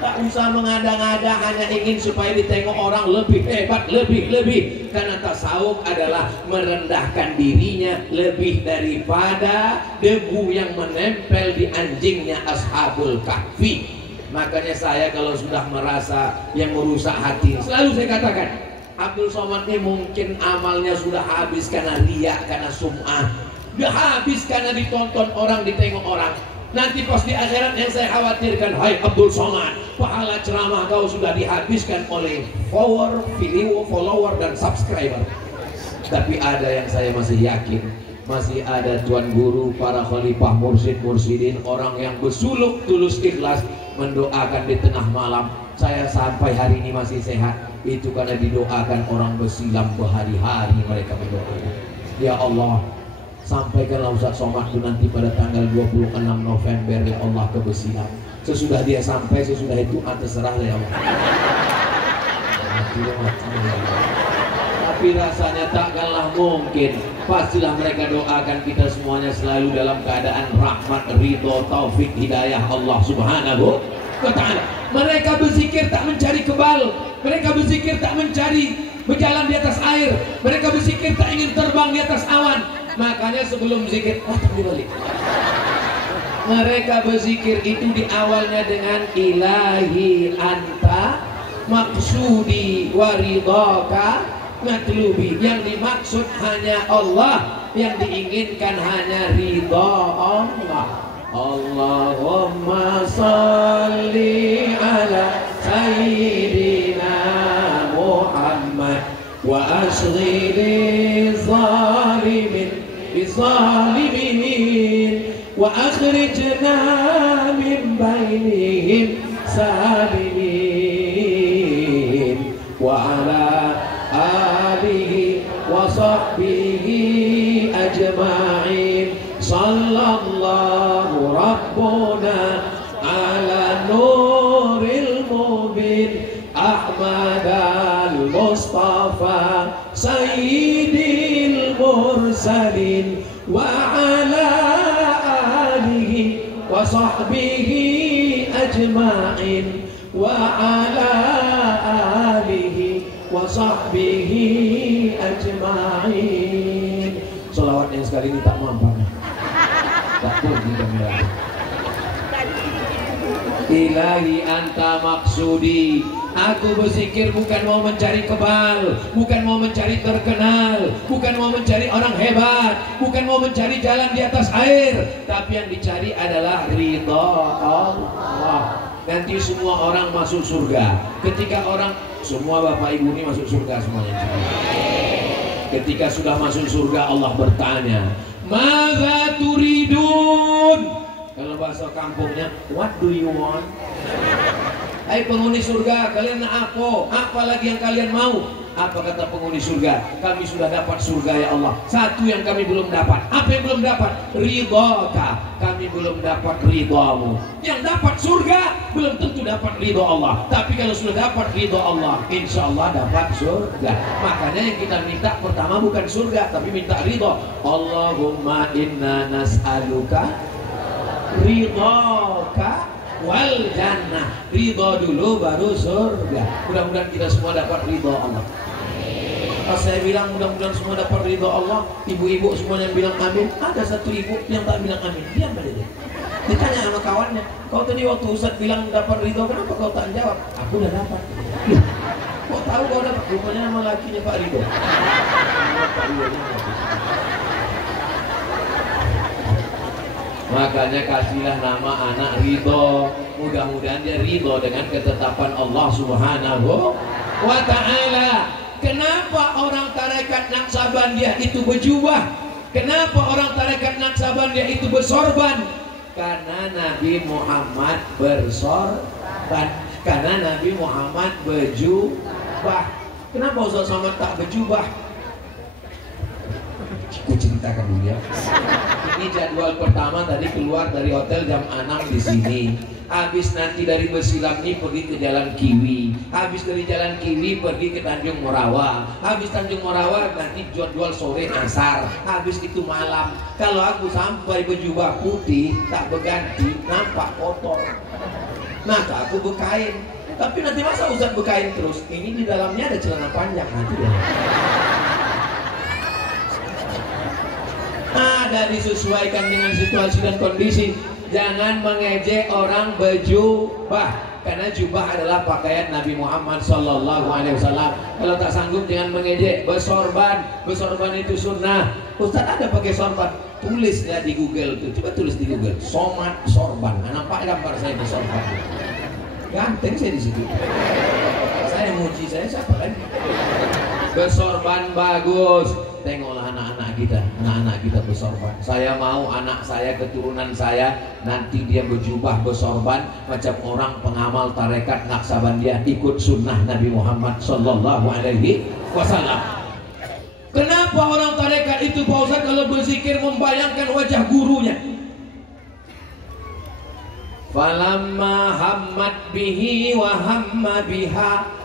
Tak usah mengada-ngada, hanya ingin supaya ditengok orang lebih hebat, lebih. Karena tasawuf adalah merendahkan dirinya lebih daripada debu yang menempel di anjingnya Ashabul Kahfi. Makanya saya kalau sudah merasa yang merusak hati, selalu saya katakan, Abdul Somad ini mungkin amalnya sudah habis karena riya, karena sum'ah. Dia habis karena ditonton orang, ditengok orang. Nanti pas di akhirat yang saya khawatirkan, hai Abdul Somad, pahala ceramah kau sudah dihabiskan oleh follower dan subscriber. Tapi ada yang saya masih yakin, masih ada Tuan Guru, para khalifah, mursyid-mursyidin, orang yang bersuluk tulus ikhlas mendoakan di tengah malam. Saya sampai hari ini masih sehat, itu karena didoakan orang bersilam berhari-hari mereka mendoakan. Ya Allah, sampaikanlah Ustaz Somad itu nanti pada tanggal 26 November ya Allah ke Besilan. Sesudah dia sampai, sesudah itu terserah ya Allah. Tapi rasanya takkanlah mungkin. Pastilah mereka doakan kita semuanya selalu dalam keadaan rahmat, ridho, taufik, hidayah Allah Subhanahu wa ta'ala. Mereka berzikir tak mencari kebal. Mereka berzikir tak mencari berjalan di atas air. Mereka berzikir tak ingin terbang di atas awan. Makanya sebelum zikir, dibalik. Mereka berzikir itu di awalnya dengan ilahi anta maksudi waridhaka matlubi. Yang dimaksud hanya Allah, yang diinginkan hanya ridha Allah. Allahumma salli ala sayyidina Muhammad wa ashghili zalimin bizalimin wa akhrijna min bainihim salimin wa ala alihi wa sahbihi ajma'in. Sallallahu rabbuna ala nuril mubin Ahmad al-Mustafa sayyidil mursalin wa ala alihi wa sahbihi ajma'in wa ala alihi wa sahbihi ajma'in. Salawat yang sekali ini tak mampu, tak pun di kamera. Ilahi anta maksudi Aku berzikir bukan mau mencari kebal, bukan mau mencari terkenal, bukan mau mencari orang hebat, bukan mau mencari jalan di atas air, tapi yang dicari adalah ridha Allah. Nanti semua orang masuk surga. Ketika orang, semua bapak ibu ini masuk surga semuanya. Ketika sudah masuk surga, Allah bertanya, "Madza turidun?" Kalau bahasa kampungnya, "What do you want?" Hai penghuni surga, kalian apa? Apa lagi yang kalian mau? Apa kata penghuni surga? Kami sudah dapat surga ya Allah. Satu yang kami belum dapat. Apa yang belum dapat? Ridhaka. Kami belum dapat ridhamu. Yang dapat surga belum tentu dapat ridha Allah. Tapi kalau sudah dapat ridha Allah, insya Allah dapat surga. Makanya yang kita minta pertama bukan surga, tapi minta ridha. Allahumma inna nas'aluka ridhaka wal jannah. Ridho dulu baru surga. Mudah-mudahan kita semua dapat ridho Allah. Pas saya bilang mudah-mudahan semua dapat ridho Allah, ibu-ibu semuanya yang bilang amin. Ada satu ibu yang tak bilang amin. Diam aja dia. Ditanya sama kawannya, kau tadi waktu Ustaz bilang dapat ridho, kenapa kau tak jawab? Aku udah dapat. Kok tahu kau dapat? Rupanya nama lakinya Pak Ridho. Makanya kasihlah nama anak ridho. Mudah-mudahan dia ridho dengan ketetapan Allah Subhanahu wa ta'ala. Kenapa orang tarekat Naqsabandiyah itu berjubah? Kenapa orang tarekat Naqsabandiyah itu bersorban? Karena Nabi Muhammad bersorban. Karena Nabi Muhammad berjubah. Kenapa Ustaz Somad tak berjubah? Aku ceritakan dulu ya. Ini jadwal pertama tadi keluar dari hotel jam 6 di sini. Habis nanti dari Besilam ini pergi ke Jalan Kiwi. Habis dari Jalan Kiwi pergi ke Tanjung Morawa. Habis Tanjung Morawa nanti jadwal sore asar. Habis itu malam. Kalau aku sampai berjubah putih tak berganti, nampak kotor. Maka aku berkain. Tapi nanti masa Ustaz berkain terus? Ini di dalamnya ada celana panjang nanti ya. Ada disesuaikan dengan situasi dan kondisi. Jangan mengejek orang berjubah, karena jubah adalah pakaian Nabi Muhammad SAW. Kalau tak sanggup jangan mengejek. Bersorban, bersorban itu sunnah. Ustaz ada pakai sorban, tulis ya di Google tuh. Coba tulis di Google, Somad sorban. Nampak gambar saya bersorban. Ganteng saya di situ. Saya muji saya siapa kan? Bersorban bagus. Tengoklah anak-anak kita bersorban. Saya mau anak saya, keturunan saya nanti dia berjubah bersorban macam orang pengamal tarekat Naqsabandiyah, ikut sunnah Nabi Muhammad Sallallahu Alaihi Wasallam. Kenapa orang tarekat itu Pak Ustaz kalau berzikir membayangkan wajah gurunya? Falamma hammat bihi wa hamma biha.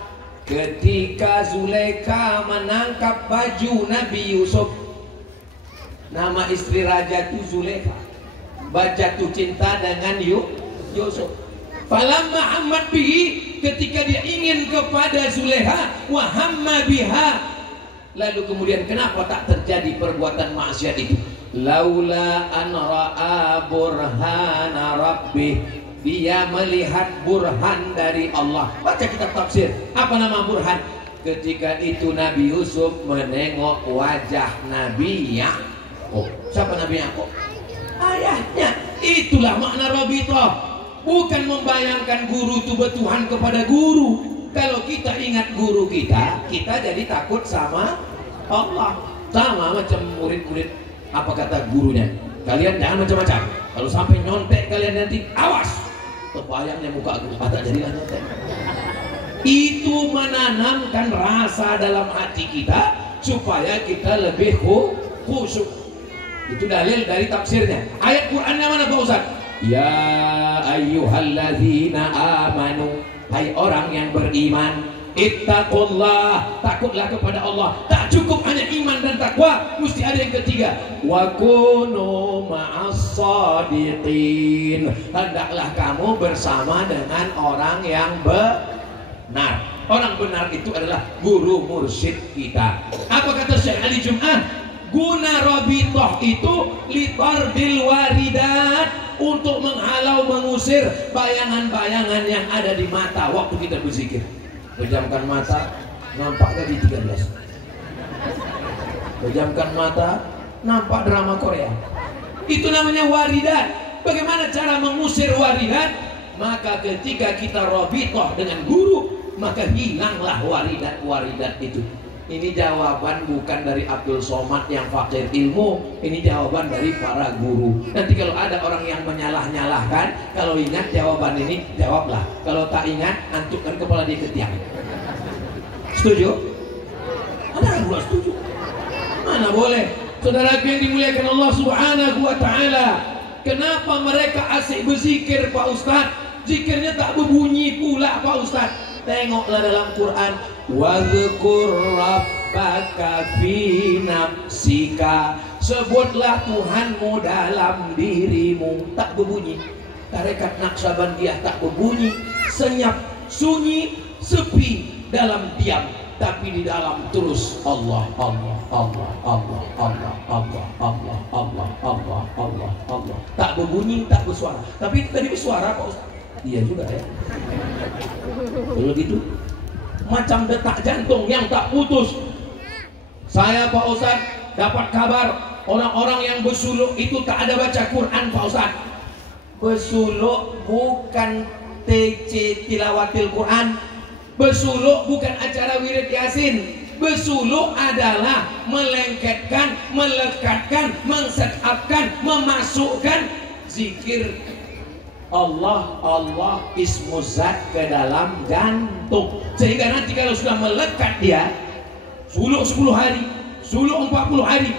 Ketika Zulaikha menangkap baju Nabi Yusuf, nama istri raja itu Zulaikha, jatuh cinta dengan Yusuf. Falamma hammat bihi, ketika dia ingin kepada Zulaikha, wa hamma biha, lalu kemudian kenapa tak terjadi perbuatan maksiat itu? Laula an ra'a burhana rabbih, dia melihat burhan dari Allah. Baca kitab tafsir. Apa nama burhan? Ketika itu Nabi Yusuf menengok wajah Nabi Yakub. Siapa Nabi Yakub? Ayahnya. Itulah makna rabithah. Bukan membayangkan guru itu bertuhan kepada guru. Kalau kita ingat guru kita, kita jadi takut sama Allah. Sama macam murid-murid. Apa kata gurunya? Kalian jangan macam-macam. Kalau sampai nyontek kalian nanti, awas. Terbayangnya muka aku, tak jadilah nyontek. Itu menanamkan rasa dalam hati kita supaya kita lebih khusyuk. Itu dalil dari tafsirnya. Ayat Qur'annya mana Pak Ustaz? Ya ayyuhalladzina amanu, hai orang yang beriman, ittaqullah, takutlah kepada Allah. Tak cukup hanya iman dan takwa, mesti ada yang ketiga. Wa kunu ma'as shadiqin, hendaklah kamu bersama dengan orang yang benar. Orang benar itu adalah guru mursyid kita. Apa kata Syekh Ali Jum'ah? Guna rabithah itu litardil waridat, untuk menghalau, mengusir bayangan-bayangan yang ada di mata waktu kita berzikir. Pejamkan mata, nampak gaji 13. Pejamkan mata, nampak drama Korea. Itu namanya waridat. Bagaimana cara mengusir waridat? Maka ketika kita rabithah dengan guru, maka hilanglah waridat-waridat itu. Ini jawaban bukan dari Abdul Somad yang fakir ilmu. Ini jawaban dari para guru. Nanti kalau ada orang yang menyalah-nyalahkan, kalau ingat jawaban ini, jawablah. Kalau tak ingat, antukkan kepala dia ke tiang. Setuju? Ada yang setuju? Mana boleh? Saudaraku yang dimuliakan Allah Subhanahu wa Ta'ala, kenapa mereka asik berzikir Pak Ustaz? Zikirnya tak berbunyi pula Pak Ustaz. Tengoklah dalam Quran, wadzkur rabbaka fi nafsika, sebutlah Tuhanmu dalam dirimu. Tak berbunyi. Tarekat Naqsabandiyah tak berbunyi, senyap, sunyi, sepi, dalam diam, tapi di dalam terus Allah, Allah, Allah, Allah, Allah, Allah, Allah, Allah, Allah, Allah, Allah. Tak berbunyi, tak bersuara. Tapi tadi bersuara Pak Ustaz. Iya juga ya. Kalau gitu, macam detak jantung yang tak putus. Saya Pak Ustaz dapat kabar orang-orang yang bersuluk itu tak ada baca Quran Pak Ustaz. Bersuluk bukan TC tilawatil Quran. Bersuluk bukan acara wirid yasin. Bersuluk adalah melengketkan, melekatkan, mensetupkan, memasukkan zikir Allah, Allah ismu zat ke dalam jantung. Sehingga nanti kalau sudah melekat dia, suluk 10 hari, suluk 40 hari,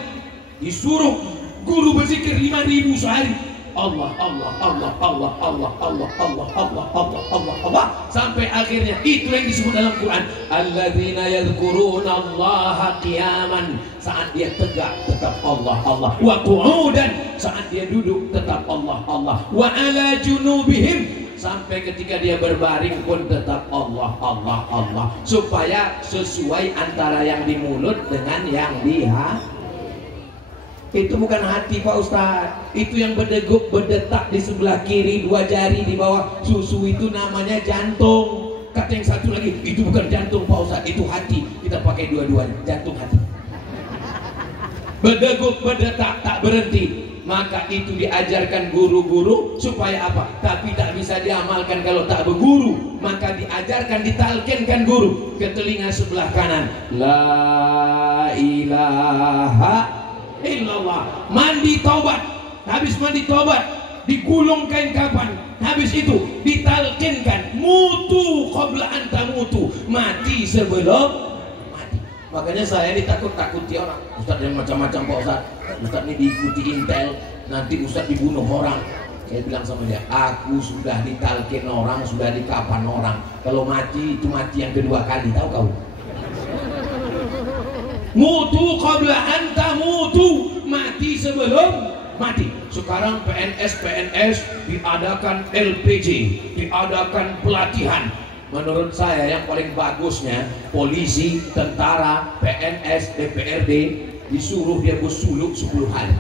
disuruh guru berzikir 5.000 sehari. Allah, Allah, Allah, Allah, Allah, Allah, Allah, Allah, Allah, Allah, Allah, sampai akhirnya itu yang disebut dalam Quran, alladzina yadhkuruna Allaha qiyaman, saat dia tegak tetap Allah, Allah, wa qu'udan, saat dia duduk tetap Allah, Allah, wa ala junubihim, sampai ketika dia berbaring pun tetap Allah, Allah, Allah, supaya sesuai antara yang di mulut dengan yang di hati. Itu bukan hati Pak Ustaz, itu yang berdegup berdetak di sebelah kiri, 2 jari di bawah susu, itu namanya jantung. Kata yang satu lagi, itu bukan jantung Pak Ustaz, itu hati. Kita pakai dua-duanya, jantung hati. Berdegup berdetak tak berhenti. Maka itu diajarkan guru-guru supaya apa? Tapi tak bisa diamalkan kalau tak berguru. Maka diajarkan, ditalkinkan guru ke telinga sebelah kanan, la ilaha illallah. Mandi taubat, habis mandi taubat digulung kain kafan, habis itu ditalkinkan mutu qabla an tamutu, mati sebelum mati. Makanya saya ditakut-takuti orang, Ustaz yang macam-macam Pak Ustaz. Ustaz ini diikuti intel, nanti Ustaz dibunuh orang. Saya bilang sama dia, aku sudah ditalkin orang, sudah dikafan orang. Kalau mati itu mati yang kedua kali, tahu kau? Mutu qabla anta mutu, mati sebelum mati. Sekarang PNS diadakan LPG, diadakan pelatihan. Menurut saya yang paling bagusnya polisi, tentara, PNS, DPRD disuruh dia bersuluk 10 hari.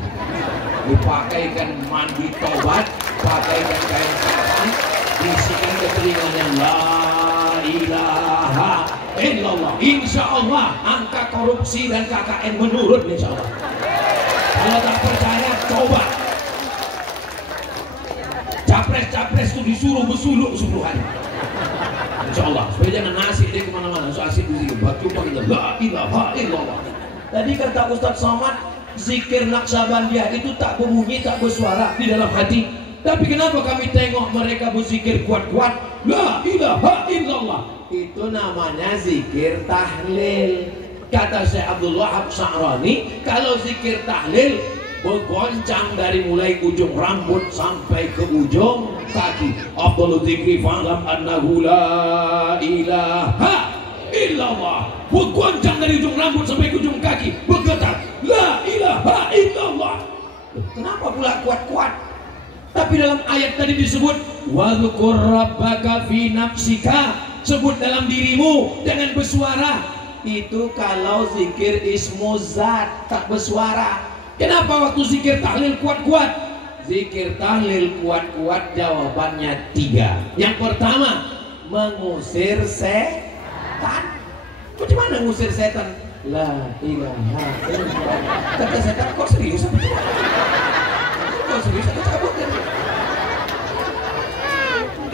Dipakaikan mandi taubat, pakaikan kain kafan, bisikan ke telinganya la ilaha illallah. Insya Allah angka korupsi dan KKN menurun insya Allah. Kalau tak percaya coba. Capres-capres itu disuruh bersuluk 10 hari. Insya Allah. Supaya jangan nasib dia kemana-mana. So asik di sini. Baca kita la ilaha illallah. Tadi kata Ustaz Somad, zikir Naqsabandiyah itu tak berbunyi, tak bersuara di dalam hati. Tapi kenapa kami tengok mereka berzikir kuat-kuat la ilaha illallah? Itu namanya zikir tahlil. Kata Syekh Abdul Wahab Sya'rani, kalau zikir tahlil bergoncang dari mulai ujung rambut sampai ke ujung kaki. Afdhalu dzikri fa'lam annahu la ilaha illallah. Bergoncang dari ujung rambut sampai ke ujung kaki, bergetar la ilaha illallah. Kenapa pula kuat-kuat? Tapi dalam ayat tadi disebut wadhkur rabbaka fi nafsika, sebut dalam dirimu dengan bersuara. Itu kalau zikir ismu zat tak bersuara. Kenapa waktu zikir tahlil kuat-kuat? Zikir tahlil kuat-kuat jawabannya 3. Yang pertama, mengusir Kan? Bagaimana ngusir setan? La ilaha illallah. Kata setan, kok serius apa tidak? Kok serius atau cabut kan?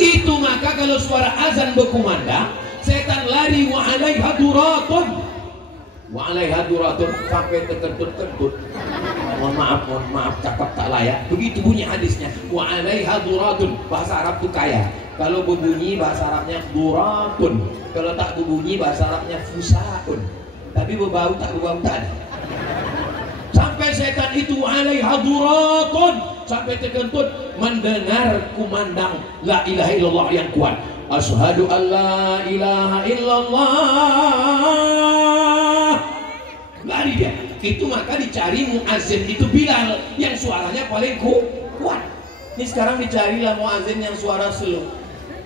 Itu maka kalau suara azan berkumandang, setan lari wa alaiha duratun. Wa alaiha duratun sampai terkentut-kentut. Mohon maaf cakap tak layak. Begitu bunyi hadisnya. Wa alaiha duratun. Bahasa Arab itu kaya. Kalau berbunyi bahasa Arabnya duratun. Kalau tak berbunyi bahasa Arabnya fusaun. Tapi berbau tak ada. Sampai setan itu alaiha duratun, sampai terkentut mendengar kumandang la ilaha illallah yang kuat. Asyhadu an la ilaha illallah. Lari dia. Itu maka dicari muazzin itu Bilal yang suaranya paling kuat. Ini sekarang dicarilah muazzin yang suara slow.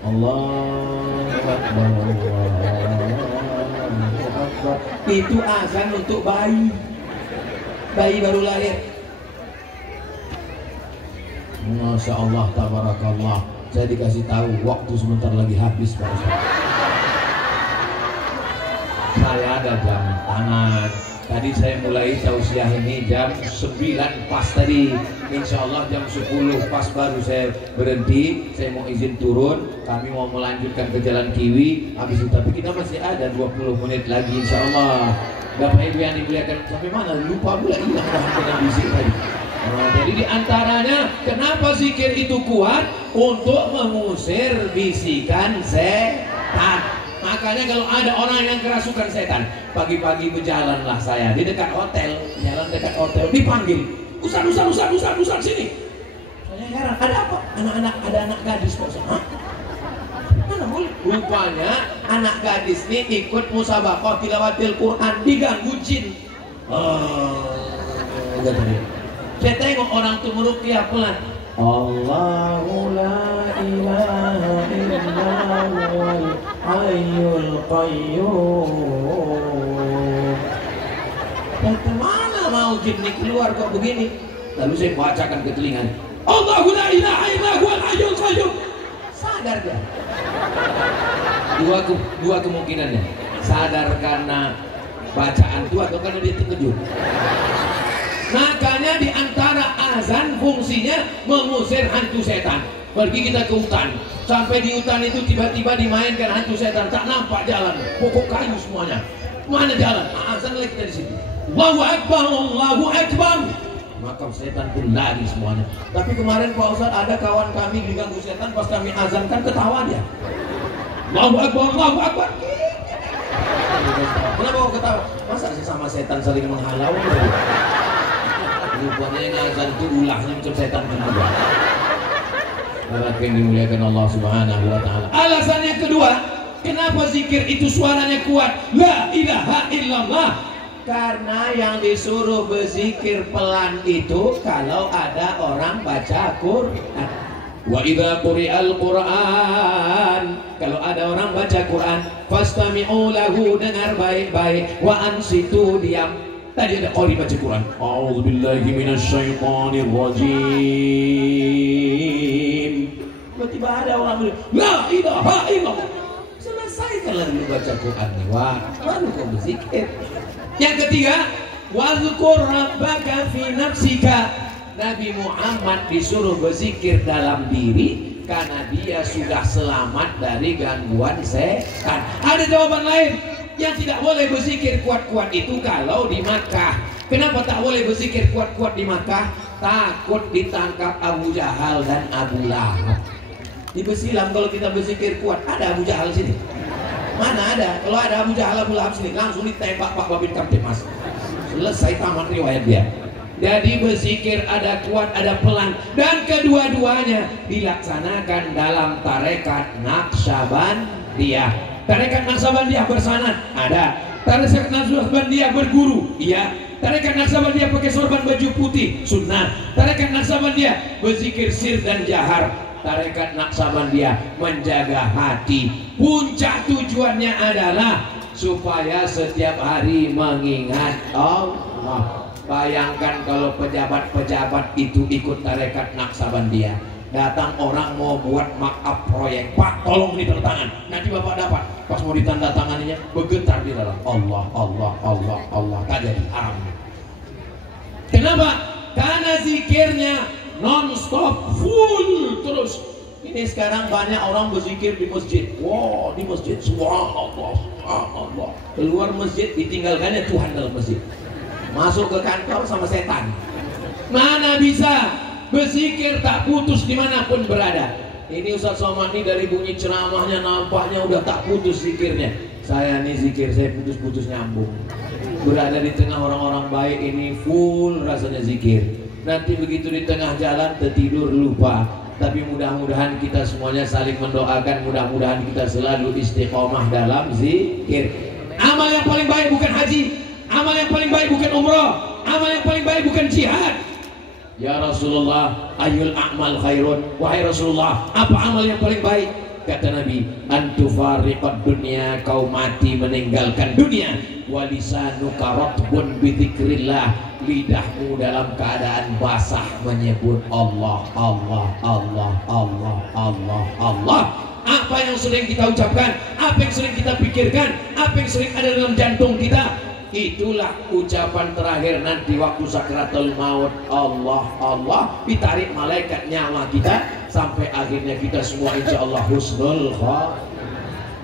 Allahu Akbar, Allahu Akbar. Itu azan untuk bayi baru lahir. Masya Allah, tabarakallah. Saya dikasih tahu waktu sebentar lagi habis Pak Ustaz. Saya ada jam tangan. Tadi saya mulai tausiah ini jam 9 pas tadi. Insya Allah jam 10 pas baru saya berhenti. Saya mau izin turun. Kami mau melanjutkan ke Jalan Kiwi. Habis itu tapi kita masih ada 20 menit lagi Insya Allah. Bapak Ibu yang dimuliakan, sampai mana? Lupa pula hilang dengan bisik tadi. Jadi diantaranya kenapa zikir itu kuat? Untuk mengusir bisikan setan. Makanya kalau ada orang yang kerasukan setan, pagi-pagi berjalanlah saya di dekat hotel, jalan dekat hotel, dipanggil, Ustaz sini. Saya heran, ada apa? Ada anak gadis Pak Ustaz. Hah? Rupanya anak gadis ini ikut musabaqah tilawatil Quran, diganggu jin. Saya tengok orang tuh meruqyah pelan. Allahu la ilaha illallahul hayyul qayyum. Mana mau jin ini keluar kok begini? Lalu saya bacakan ke telinga. Allahu la ilaha illallahul hayyul qayyum. Sadar dia. Dua kemungkinannya. Sadar karena bacaan itu atau karena dia terkejut. Makanya di antara azan fungsinya mengusir hantu setan. Pergi kita ke hutan, sampai di hutan itu tiba-tiba dimainkan hantu setan, tak nampak jalan, pokok kayu semuanya. Mana jalan? Azan lagi kita di situ. Allahu Akbar, Allahu Akbar. Maka setan pun lari semuanya. Tapi kemarin Pak Ustaz ada kawan kami diganggu setan, pas kami azankan ketawa dia. Allahu Akbar, Allahu Akbar. Kenapa kau ketawa? Masa sesama setan saling menghalau? Rupanya yang azan itu ulahnya macam setan juga. Yang dimuliakan Allah Subhanahu wa taala. Alasan yang kedua, kenapa zikir itu suaranya kuat? La ilaha illallah. Karena yang disuruh berzikir pelan itu kalau ada orang baca Quran. Wa idza quri'al Quran, kalau ada orang baca Quran, fastami'u lahu, dengar baik-baik, wa ansitu, diam. Tadi ada qari baca Quran. A'udzubillahi minasyaitonir rajim. Tiba-tiba ada orang bilang, la ilaha illallah. Selesai kalau baca Quran, wah, baru kau berzikir. Yang ketiga, wazkur rabbaka fi nafsika. Nabi Muhammad disuruh berzikir dalam diri karena dia sudah selamat dari gangguan setan. Ada jawaban lain, yang tidak boleh berzikir kuat-kuat itu kalau di Makkah. Kenapa tak boleh berzikir kuat-kuat di Makkah? Takut ditangkap Abu Jahal dan Abu Lahab. Di Besilam kalau kita berzikir kuat, ada Abu Jahal sini? Mana ada? Kalau ada Abu Jahal, Abu Lahab sini, langsung ditembak Pak Babin Kamtipmas. Selesai, tamat riwayat dia. Jadi berzikir ada kuat, ada pelan, dan kedua-duanya dilaksanakan dalam tarekat Naqsyabandiyah. Tarekat Naqsyabandiyah bersanad, ada. Tarekat Naqsyabandiyah berguru, iya. Tarekat Naqsyabandiyah pakai sorban baju putih, sunnah. Tarekat Naqsyabandiyah berzikir sir dan jahar. Tarekat Naqsyabandiyah menjaga hati. Puncak tujuannya adalah supaya setiap hari mengingat Allah. Bayangkan kalau pejabat-pejabat itu ikut tarekat Naqsyabandiyah. Datang orang mau buat markup proyek, Pak tolong ini tanda tangan. Nanti Bapak dapat. Pas mau ditanda tanganinya bergetar di dalam. Allah, Allah, Allah, Allah. Tak jadi, haram. Kenapa? Karena zikirnya non-stop, full terus. Ini sekarang banyak orang berzikir di masjid. Wow, di masjid subhanallah, subhanallah. Keluar masjid ditinggalkannya Tuhan dalam masjid. Masuk ke kantor sama setan. Mana bisa berzikir tak putus dimanapun berada. Ini Ustaz Somad ini dari bunyi ceramahnya nampaknya udah tak putus zikirnya. Saya nih zikir saya putus-putus nyambung. Berada di tengah orang-orang baik ini full rasanya zikir. Nanti begitu di tengah jalan tertidur lupa. Tapi mudah-mudahan kita semuanya saling mendoakan, mudah-mudahan kita selalu istiqomah dalam zikir. Amal yang paling baik bukan haji, amal yang paling baik bukan umrah, amal yang paling baik bukan jihad. Ya Rasulullah, ayul a'mal khairun. Wahai Rasulullah, apa amal yang paling baik? Kata Nabi, antufariqad dunya, kau mati meninggalkan dunia. Walisanuka ratbun bidzikrillah, lidahmu dalam keadaan basah menyebut Allah, Allah, Allah, Allah, Allah, Allah. Apa yang sering kita ucapkan, apa yang sering kita pikirkan, apa yang sering ada dalam jantung kita, itulah ucapan terakhir nanti waktu sakaratul maut. Allah, Allah, ditarik malaikat nyawa kita sampai akhirnya kita semua insya Allah husnul khotimah.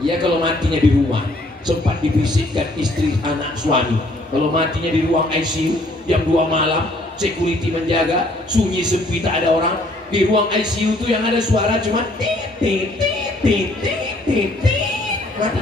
Ya kalau matinya di rumah, sempat dibisikkan istri, anak, suami. Kalau matinya di ruang ICU jam 2 malam, security menjaga, sunyi sepi tak ada orang. Di ruang ICU itu yang ada suara cuma tit tit tit tit tit tit. Mati.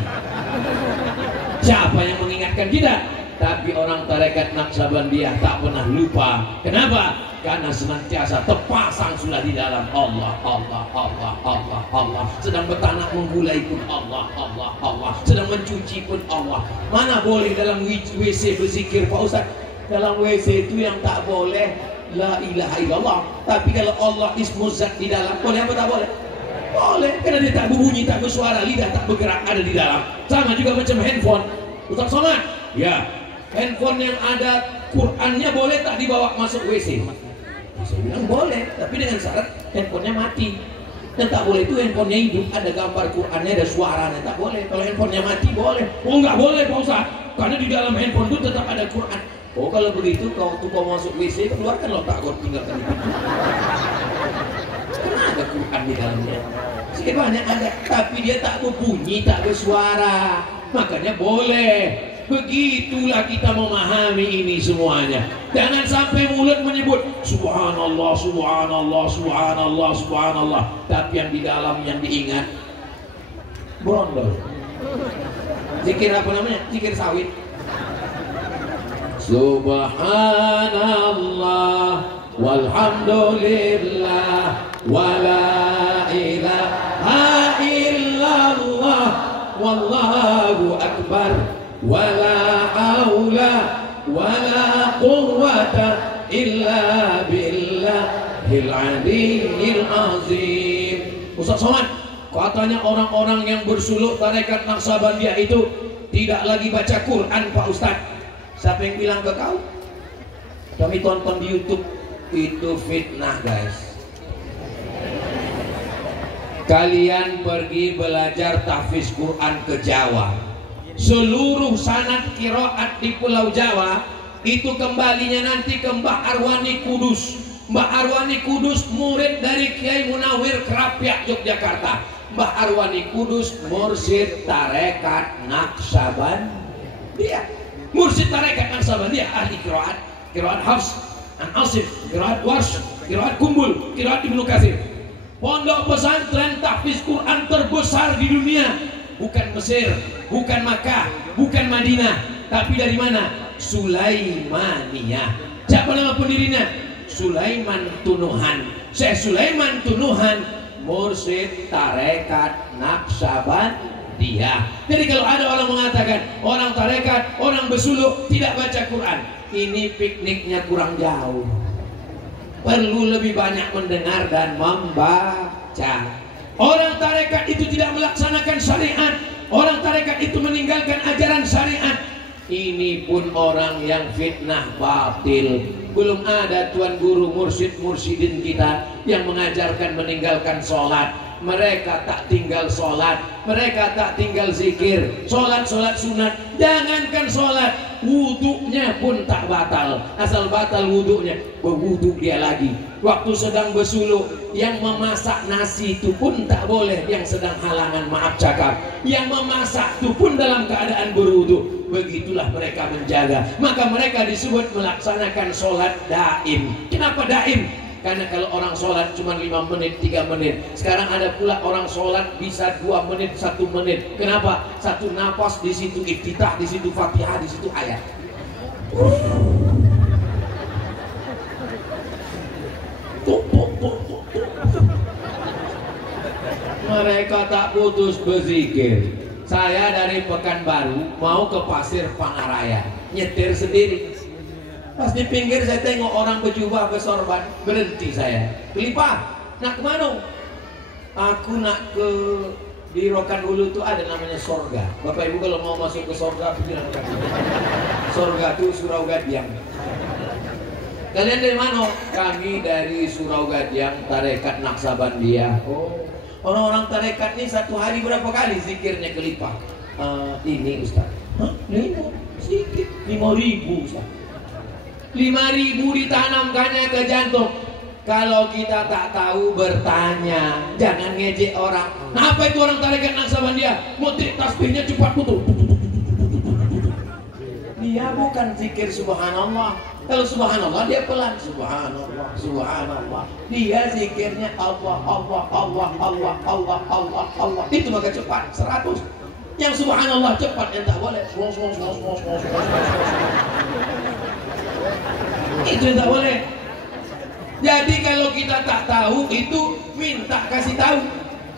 Siapa yang mengingatkan kita? Tapi orang tarekat Naqsabandiyah tak pernah lupa. Kenapa? Karena senantiasa terpasang sudah di dalam Allah, Allah, Allah, Allah, Allah. Sedang bertanah menggulai pun Allah, Allah, Allah. Sedang mencuci pun Allah. Mana boleh dalam WC berzikir Pak Ustaz? Dalam WC itu yang tak boleh la ilaha illallah. Tapi kalau Allah ismuz zat di dalam, boleh apa tak boleh? Boleh, karena dia tak berbunyi, tak bersuara, lidah tak bergerak, ada di dalam. Sama juga macam handphone. Ustaz Somad, ya, handphone yang ada Qurannya boleh tak dibawa masuk WC? Saya bilang boleh, tapi dengan syarat handphonenya mati. Dan tak boleh itu handphonenya hidup, ada gambar Qurannya, ada suaranya, tak boleh. Kalau handphonenya mati boleh. Oh nggak boleh Pak Ustaz, karena di dalam handphone itu tetap ada Quran. Oh kalau begitu kau masuk WC, keluarkan otak kau, tinggalkan itu. Karena ada Quran di dalamnya. Sedikit banyak ada, tapi dia tak berbunyi, tak bersuara. Makanya boleh. Begitulah kita memahami ini semuanya. Jangan sampai mulut menyebut subhanallah, subhanallah, subhanallah, subhanallah, tapi yang di dalam yang diingat brondol. Zikir apa namanya? Zikir sawit. Subhanallah walhamdulillah wala ilaha illallah wallahu akbar wala haula wala quwwata illa billahil aliyyil azim. Ustaz Somad, katanya orang-orang yang bersuluk tarekat Naqsabandiyah itu tidak lagi baca Quran Pak Ustaz. Siapa yang bilang ke kau? Kami tonton di YouTube, itu fitnah guys. Kalian pergi belajar tahfiz Quran ke Jawa. Seluruh sanad qiraat di Pulau Jawa itu kembalinya nanti ke Mbah Arwani Kudus. Mbah Arwani Kudus murid dari Kiai Munawir Kerapyak Yogyakarta. Mbah Arwani Kudus mursyid tarekat Naqsabandiyah. Mursyid tarekat Naqsabandiyah, ahli qiraat, qiraat Hafs, an Asif, qiraat Warsh, qiraat Kumbul, qiraat Ibnu Katsir. Pondok pesantren tahfiz Quran terbesar di dunia. Bukan Mesir, bukan Makkah, bukan Madinah, tapi dari mana? Sulaimaniyah. Siapa nama pendirinya? Sulaiman Tunuhan. Syekh Sulaiman Tunuhan, mursyid tarekat Naqsabandiyah. Jadi kalau ada orang mengatakan orang tarekat, orang bersuluk tidak baca Quran, ini pikniknya kurang jauh. Perlu lebih banyak mendengar dan membaca. Orang tarekat itu tidak melaksanakan syariat. Orang tarekat itu meninggalkan ajaran syariat. Ini pun orang yang fitnah batil. Belum ada tuan guru mursyid-mursyidin kita yang mengajarkan meninggalkan sholat. Mereka tak tinggal sholat, mereka tak tinggal zikir, sholat sunat. Jangankan sholat, wuduknya pun tak batal. Asal batal wuduknya, berwuduk dia lagi. Waktu sedang bersuluk, yang memasak nasi itu pun tak boleh. Yang sedang halangan, maaf cakap, yang memasak itu pun dalam keadaan berwuduk. Begitulah mereka menjaga. Maka mereka disebut melaksanakan sholat daim. Kenapa daim? Karena kalau orang sholat cuma 5 menit, 3 menit. Sekarang ada pula orang sholat bisa 2 menit, 1 menit. Kenapa? Satu napas, di situ iftitah, di situ fatihah, di situ ayat. Mereka tak putus berzikir. Saya dari Pekanbaru mau ke Pasir Pangaraya, nyetir sendiri. Pas di pinggir saya tengok orang berjubah bersorban, berhenti saya. Kelipah, nak kemana? Aku nak ke di Rokan Hulu itu ada namanya sorga. Bapak Ibu kalau mau masuk ke sorga, pikiran kaki. Sorga itu Surau Gadiang. Kalian dari mana? Kami dari Surau Gadiang, Tarekat Naksabandia. Oh, orang-orang tarekat ini satu hari berapa kali zikirnya kelipah? Ini Ustaz. Hah? 5? Sedikit. 5.000 Ustaz. 5.000 ditanamkannya ke jantung. Kalau kita tak tahu bertanya, jangan ngejek orang. Nah, apa itu orang tarekat Naksabandia? Mutrik tasbihnya cepat putus. Dia bukan zikir subhanallah. Kalau subhanallah dia pelan, subhanallah, subhanallah. Dia zikirnya Allah, Allah, Allah, Allah, Allah, Allah, Allah. Itu maka cepat 100. Yang subhanallah cepat yang tak boleh. Itu yang tak boleh. Jadi kalau kita tak tahu itu minta kasih tahu.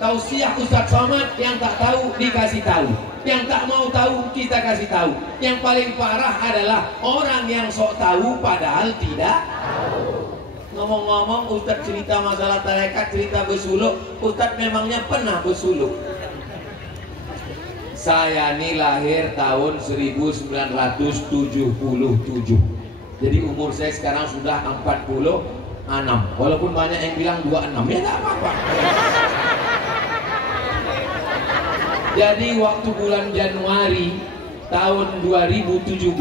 Tausiah Ustaz Somad, yang tak tahu dikasih tahu. Yang tak mau tahu kita kasih tahu. Yang paling parah adalah orang yang sok tahu padahal tidak tahu. Ngomong-ngomong, Ustaz cerita masalah tarekat, cerita bersuluk. Ustaz memangnya pernah bersuluk. Saya ini lahir tahun 1977. Jadi umur saya sekarang sudah 46. Walaupun banyak yang bilang 26, ya tak apa-apa. Jadi waktu bulan Januari tahun 2017,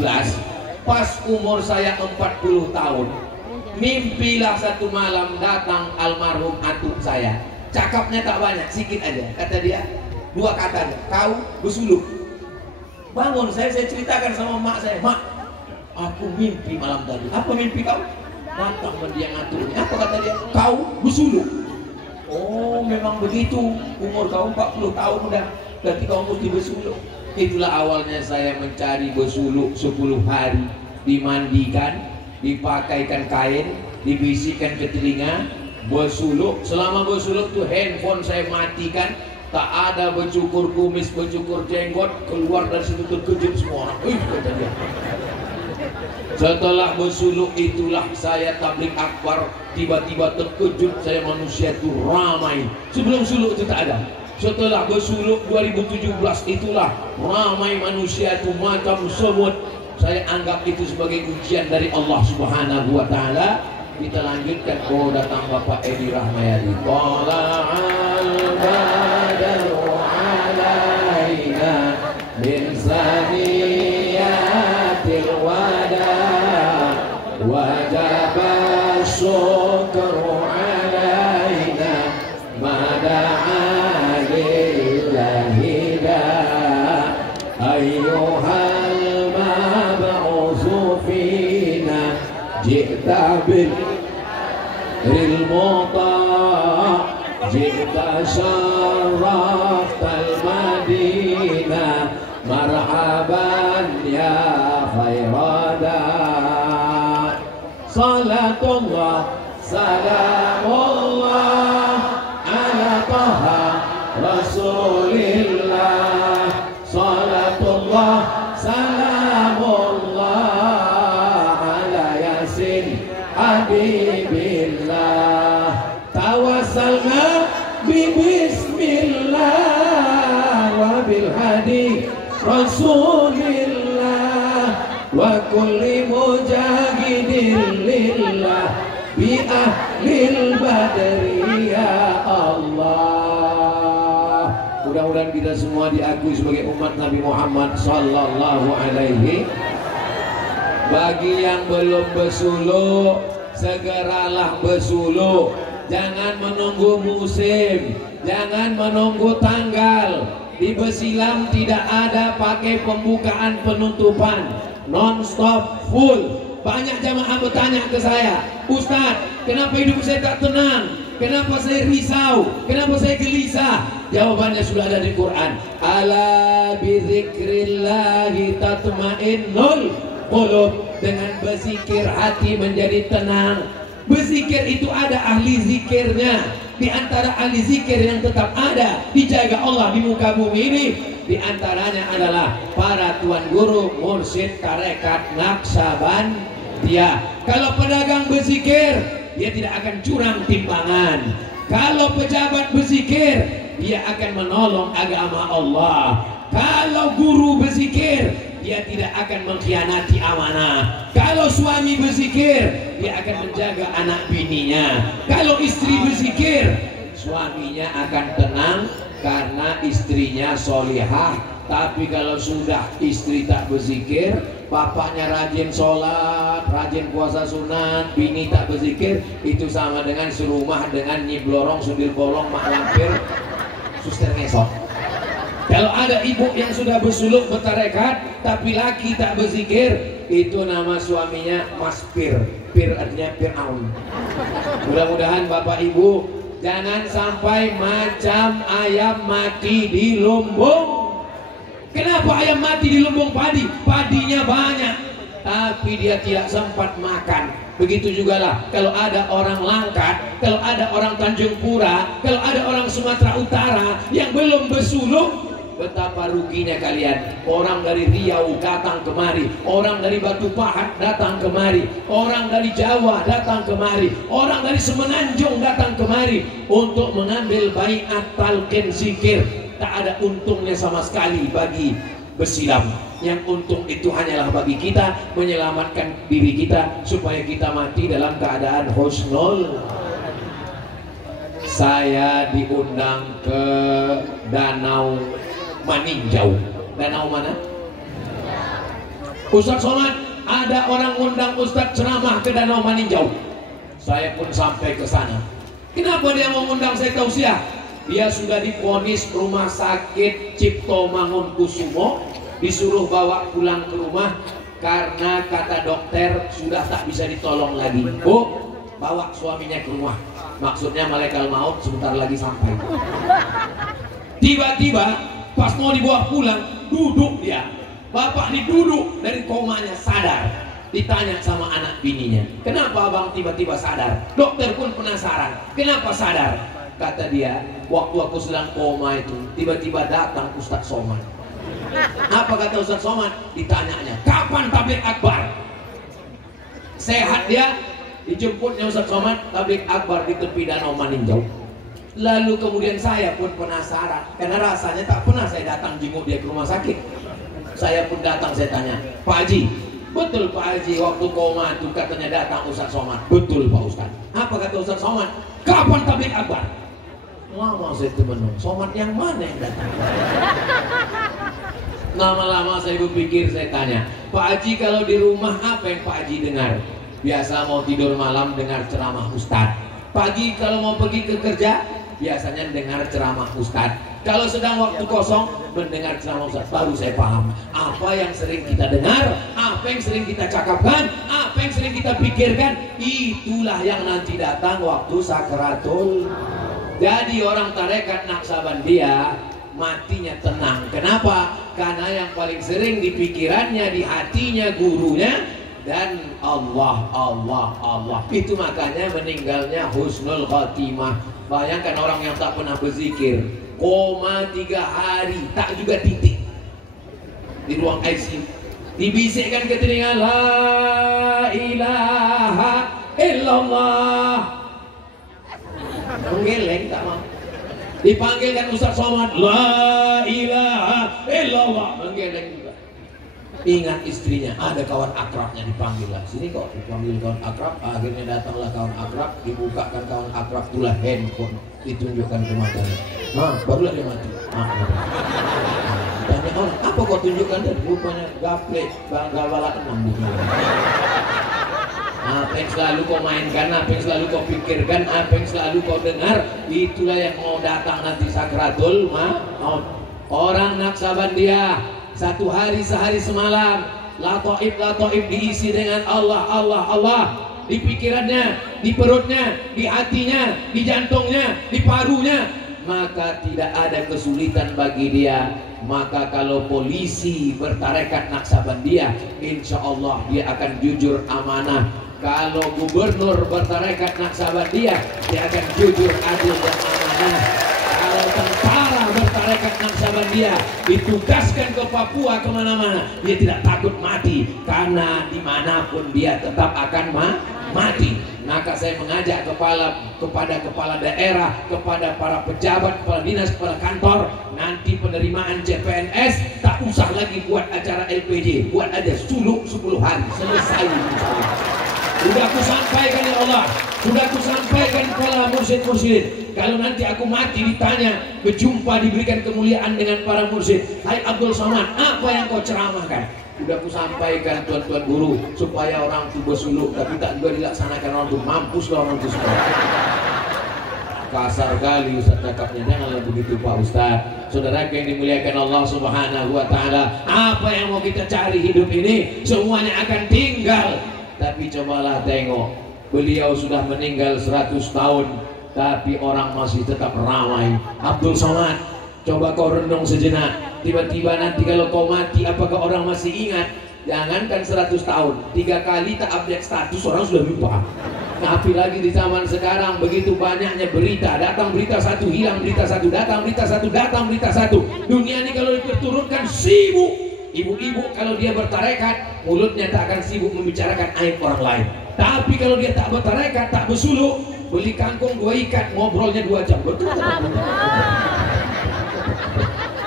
pas umur saya 40 tahun, mimpilah satu malam datang almarhum atuk saya. Cakapnya tak banyak, sedikit aja. Kata dia, 2 kata aja, kau bersuluk. Bangun, saya ceritakan sama mak saya, mak, aku mimpi malam tadi. Apa mimpi kau? Datang mendiang atuknya. Apa kata dia? Kau bersuluk. Oh, memang begitu. Umur kau 40 tahun udah. Berarti kau mesti bersuluk. Itulah awalnya saya mencari bersuluk 10 hari. Dimandikan, dipakaikan kain, dibisikkan ke telinga, bersuluk. Selama bersuluk tuh handphone saya matikan. Tak ada bercukur kumis, bercukur jenggot. Keluar dari situ terkejut semua orang. Kata dia. Setelah bersuluk itulah saya tablik akbar. Tiba-tiba terkejut saya, manusia itu ramai. Sebelum suluk itu tak ada. Setelah bersuluk 2017 itulah ramai manusia itu macam semut. Saya anggap itu sebagai ujian dari Allah Subhanahu wa taala. Kita lanjutkan. Oh, datang Bapak Edi Rahmayadi. Tala'al badru alaina min saniyatil wada wajaba syukru alaina mada'a lillahi da ayyuhal mab'usu fina ji'ta bil muta' ji'ta syarraftal madinah marhaban ya khairada. Salatullah salamullah ala taha rasulillah. Salatullah salamullah ala yasin habibillah. Tawassalna bismillah wa bil hadi rasulillah wa kulli mujahid syahidin lillah bi ahlil badri ya Allah. Mudah-mudahan kita semua diakui sebagai umat Nabi Muhammad sallallahu alaihi. Bagi yang belum bersuluk, segeralah bersuluk. Jangan menunggu musim, jangan menunggu tanggal. Di Besilam tidak ada pakai pembukaan penutupan, non-stop full. Banyak jamaah bertanya ke saya, Ustaz, kenapa hidup saya tak tenang? Kenapa saya risau? Kenapa saya gelisah? Jawabannya sudah ada di Quran. Ala bizikrillahi tatmainnul qulub. Dengan berzikir hati menjadi tenang. Berzikir itu ada ahli zikirnya. Di antara ahli zikir yang tetap ada dijaga Allah di muka bumi ini, di antaranya adalah para tuan guru, mursyid, tarekat, Naqsabandiyah. Kalau pedagang berzikir, dia tidak akan curang timbangan. Kalau pejabat berzikir, dia akan menolong agama Allah. Kalau guru berzikir, dia tidak akan mengkhianati amanah. Kalau suami berzikir, dia akan menjaga anak bininya. Kalau istri berzikir, suaminya akan tenang karena istrinya solihah. Tapi kalau sudah istri tak berzikir, bapaknya rajin sholat, rajin puasa sunat, bini tak berzikir, itu sama dengan serumah dengan Nyi Blorong, Sundil Bolong, Mak Lampir, Suster Ngesot. Kalau ada ibu yang sudah bersuluk bertarekat tapi laki tak berzikir, itu nama suaminya Mas Pir. Pir artinya Fir'aun. Mudah-mudahan bapak ibu jangan sampai macam ayam mati di lumbung. Kenapa ayam mati di lumbung padi? Padinya banyak tapi dia tidak sempat makan. Begitu juga lah kalau ada orang Langkat, kalau ada orang Tanjung Pura, kalau ada orang Sumatera Utara yang belum bersuluk, betapa ruginya kalian. Orang dari Riau datang kemari, orang dari Batu Pahat datang kemari, orang dari Jawa datang kemari, orang dari Semenanjung datang kemari untuk mengambil baiat talqin zikir. Tak ada untungnya sama sekali bagi Besilam. Yang untung itu hanyalah bagi kita, menyelamatkan diri kita supaya kita mati dalam keadaan husnul. Saya diundang ke Danau Maninjau. Danau mana? Ustaz Somad, ada orang undang Ustaz ceramah ke Danau Maninjau. Saya pun sampai ke sana. Kenapa dia mau undang saya tausiah? Dia sudah divonis rumah sakit Cipto Mangunkusumo, disuruh bawa pulang ke rumah karena kata dokter sudah tak bisa ditolong lagi. Bu, bawa suaminya ke rumah. Maksudnya malaikat maut sebentar lagi sampai. Tiba-tiba pas mau dibawa pulang, duduk dia. Bapak diduduk dari komanya sadar. Ditanya sama anak bininya, kenapa abang tiba-tiba sadar? Dokter pun penasaran, kenapa sadar? Kata dia, waktu aku sedang koma itu, tiba-tiba datang Ustaz Somad. Apa kata Ustaz Somad? Ditanyanya, kapan tabligh akbar? Sehat dia, dijemputnya Ustaz Somad, tabligh akbar di tepi Danau Maninjau. Lalu kemudian saya pun penasaran, karena rasanya tak pernah saya datang jenguk dia ke rumah sakit. Saya pun datang, saya tanya, Pak Haji, betul Pak Haji waktu koma itu katanya datang Ustaz Somad? Betul Pak Ustaz. Apa kata Ustaz Somad? Kapan tabligh akbar? Lama saya itu menung, Somad yang mana yang datang? Lama-lama saya berpikir, saya tanya, Pak Haji kalau di rumah apa yang Pak Haji dengar? Biasa mau tidur malam dengar ceramah Ustaz. Pagi kalau mau pergi ke kerja, biasanya dengar ceramah Ustaz. Kalau sedang waktu kosong, mendengar ceramah Ustaz. Baru saya paham apa yang sering kita dengar, apa yang sering kita cakapkan, apa yang sering kita pikirkan. Itulah yang nanti datang waktu sakaratul. Jadi orang tarekat Naqsabandiyah matinya tenang. Kenapa? Karena yang paling sering di pikirannya, di hatinya gurunya dan Allah. Itu makanya meninggalnya husnul khatimah. Bayangkan orang yang tak pernah berzikir, koma 3 hari, tak juga titik di ruang ICU, dibisikkan ke telinga, la ilaha illallah, menggeleng tak mau. Dipanggilkan Ustaz Somad, la ilaha illallah, menggeleng juga. ingat istrinya, ada kawan akrabnya dipanggil lah. Sini kok dipanggil kawan akrab, akhirnya datanglah kawan akrab, dibukakan kawan akrab itulah handphone, ditunjukkan ke matanya. Nah, barulah dia mati. Tanya orang, apa kau tunjukkan? Dan rupanya gaple, gawala 6 gitu. Apa yang selalu kau mainkan, apa yang selalu kau pikirkan, apa yang selalu kau dengar, itulah yang mau datang nanti sakratul maut. Orang Naksabandia satu hari sehari semalam latoib diisi dengan Allah, Allah, Allah, di pikirannya, di perutnya, di hatinya, di jantungnya, di parunya, maka tidak ada kesulitan bagi dia. Maka kalau polisi bertarekat Naksabandia, insya Allah dia akan jujur amanah. Kalau gubernur bertarekat Naksabandia, dia akan jujur, adil dan amanah. Kalau tentara bertarekat Naksabandia ditugaskan ke Papua kemana-mana, dia tidak takut mati, karena dimanapun dia tetap akan mati. Maka saya mengajak kepada kepala daerah, kepada para pejabat, kepala dinas, kepala kantor, nanti penerimaan CPNS tak usah lagi buat acara LPG, buat aja suluk 10 hari, selesai. Sudah aku sampaikan ya Allah, sudah aku sampaikan kepada mursyid-mursyid. Kalau nanti aku mati ditanya, berjumpa diberikan kemuliaan dengan para mursyid, hai Abdul Somad, apa yang kau ceramahkan? Sudah aku sampaikan tuan-tuan guru, supaya orang itu bersuluk, tapi tak juga dilaksanakan orang itu, mampuslah orang itu semua. Kasar kali Ustaz cakapnya, janganlah begitu Pak Ustaz. Saudara yang dimuliakan Allah Subhanahu wa Ta'ala, apa yang mau kita cari hidup ini, semuanya akan tinggal. Tapi cobalah tengok, beliau sudah meninggal 100 tahun, tapi orang masih tetap ramai. Abdul Somad, coba kau renung sejenak. Tiba-tiba nanti kalau kau mati, apakah orang masih ingat? Jangankan 100 tahun, 3 kali tak update status orang sudah lupa. Tapi lagi di zaman sekarang begitu banyaknya berita, datang berita satu, hilang berita satu, datang berita satu, datang berita satu. Dunia ini kalau diperturutkan sibuk. Ibu-ibu kalau dia bertarekat, mulutnya tak akan sibuk membicarakan aib orang lain. Tapi kalau dia tak bertarekat, tak bersuluk, beli kangkung 2 ikat, ngobrolnya 2 jam. Betul tak?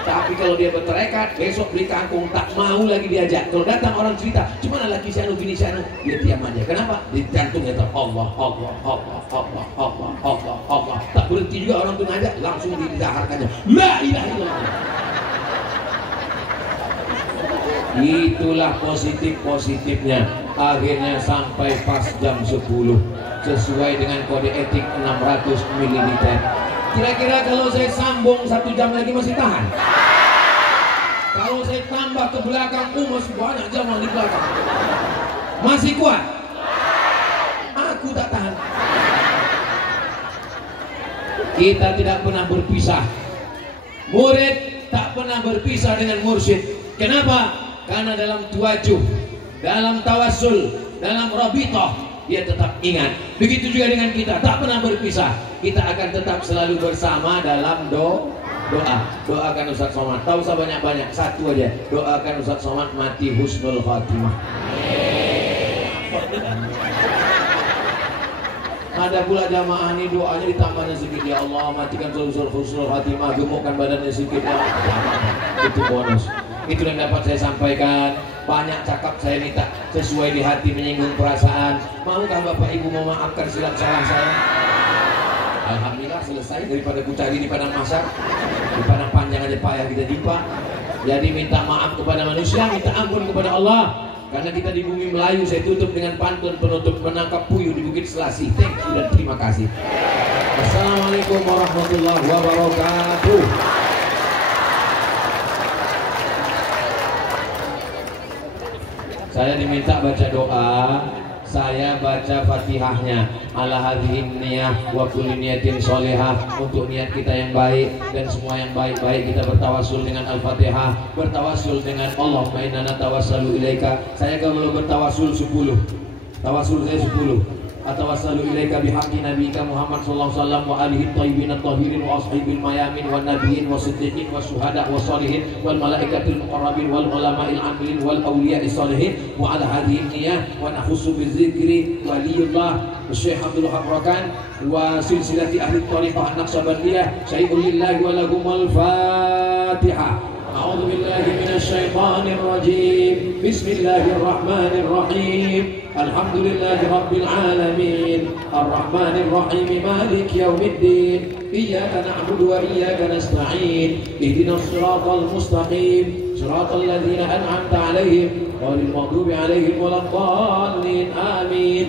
Tapi kalau dia bertarekat, besok beli kangkung, tak mau lagi diajak. Kalau datang orang cerita, gimana lagi si anu, gini si anu, dia diam aja. Kenapa? Di jantungnya tak Allah, Allah, Allah, Allah, Allah, Allah, Allah. Tak berhenti juga orang itu ngajak, langsung didaharkannya. La ilaha illallah. Itulah positif-positifnya. Akhirnya sampai pas jam 10 sesuai dengan kode etik 600 ml. Kira-kira kalau saya sambung 1 jam lagi masih tahan? Kalau saya tambah ke belakang, masih banyak zaman di belakang. Masih kuat? Aku tak tahan. Kita tidak pernah berpisah. Murid tak pernah berpisah dengan mursyid. Kenapa? Karena dalam tuwajuh, dalam tawassul, dalam rabithah, dia tetap ingat. Begitu juga dengan kita, tak pernah berpisah. Kita akan tetap selalu bersama dalam doa. Doakan Ustaz Somad, tak usah banyak-banyak, satu aja. Doakan Ustaz Somad mati husnul khatimah. Ada pula jamaah ini doanya ditambahnya sedikit, ya Allah matikan husnul khatimah, gemukkan badannya sedikit. Itu bonus. Itu yang dapat saya sampaikan. Banyak cakap saya minta sesuai di hati, menyinggung perasaan. Maukah Bapak Ibu memaafkan silap salah saya? Alhamdulillah selesai, daripada ku cari di padang mahsyar. Di padang panjang aja payah kita jumpa. Jadi minta maaf kepada manusia, minta ampun kepada Allah. Karena kita di bumi Melayu, saya tutup dengan pantun penutup, menangkap puyuh di Bukit Selasih. Thank you dan terima kasih. Assalamualaikum warahmatullahi wabarakatuh. Saya diminta baca doa, saya baca Fatihahnya. Ala hadhihi niyah wa kulli niyatin sholihah, untuk niat kita yang baik dan semua yang baik-baik kita bertawassul dengan Al-Fatihah, bertawassul dengan Allahumma inna natawassalu ilaika. Saya kalau bertawassul 10. Tawassul saya 10. Atawassalu ilaika bihaqqi nabiyyika Muhammad sallallahu alaihi wasallam wa alihi thayyibin at-tahirin wa ashabil mayamin wan nabiyyin wasiddiqin wasyuhada wassalihin wal malaikatil muqarrabin wal ulama'il amilin wal awliya'is shalihin wa ala hadhihi niyyah wa nakhussu bizikri waliyullah Syekh Abdul Habrakan wa silsilati ahli tariqah Naqsabandiyah syai'un lillahi wa lahumul Fatihah. A'udzu billahi minasy الشيطان الرجيم. بسم الله الرحمن الرحيم. الحمد لله رب العالمين الرحمن الرحيم مالك يوم الدين. إياك نعبد وإياك نستعين. اهدنا الصراط المستقيم صراط الذين أنعمت عليهم غير المغضوب عليهم ولا الضالين. آمين.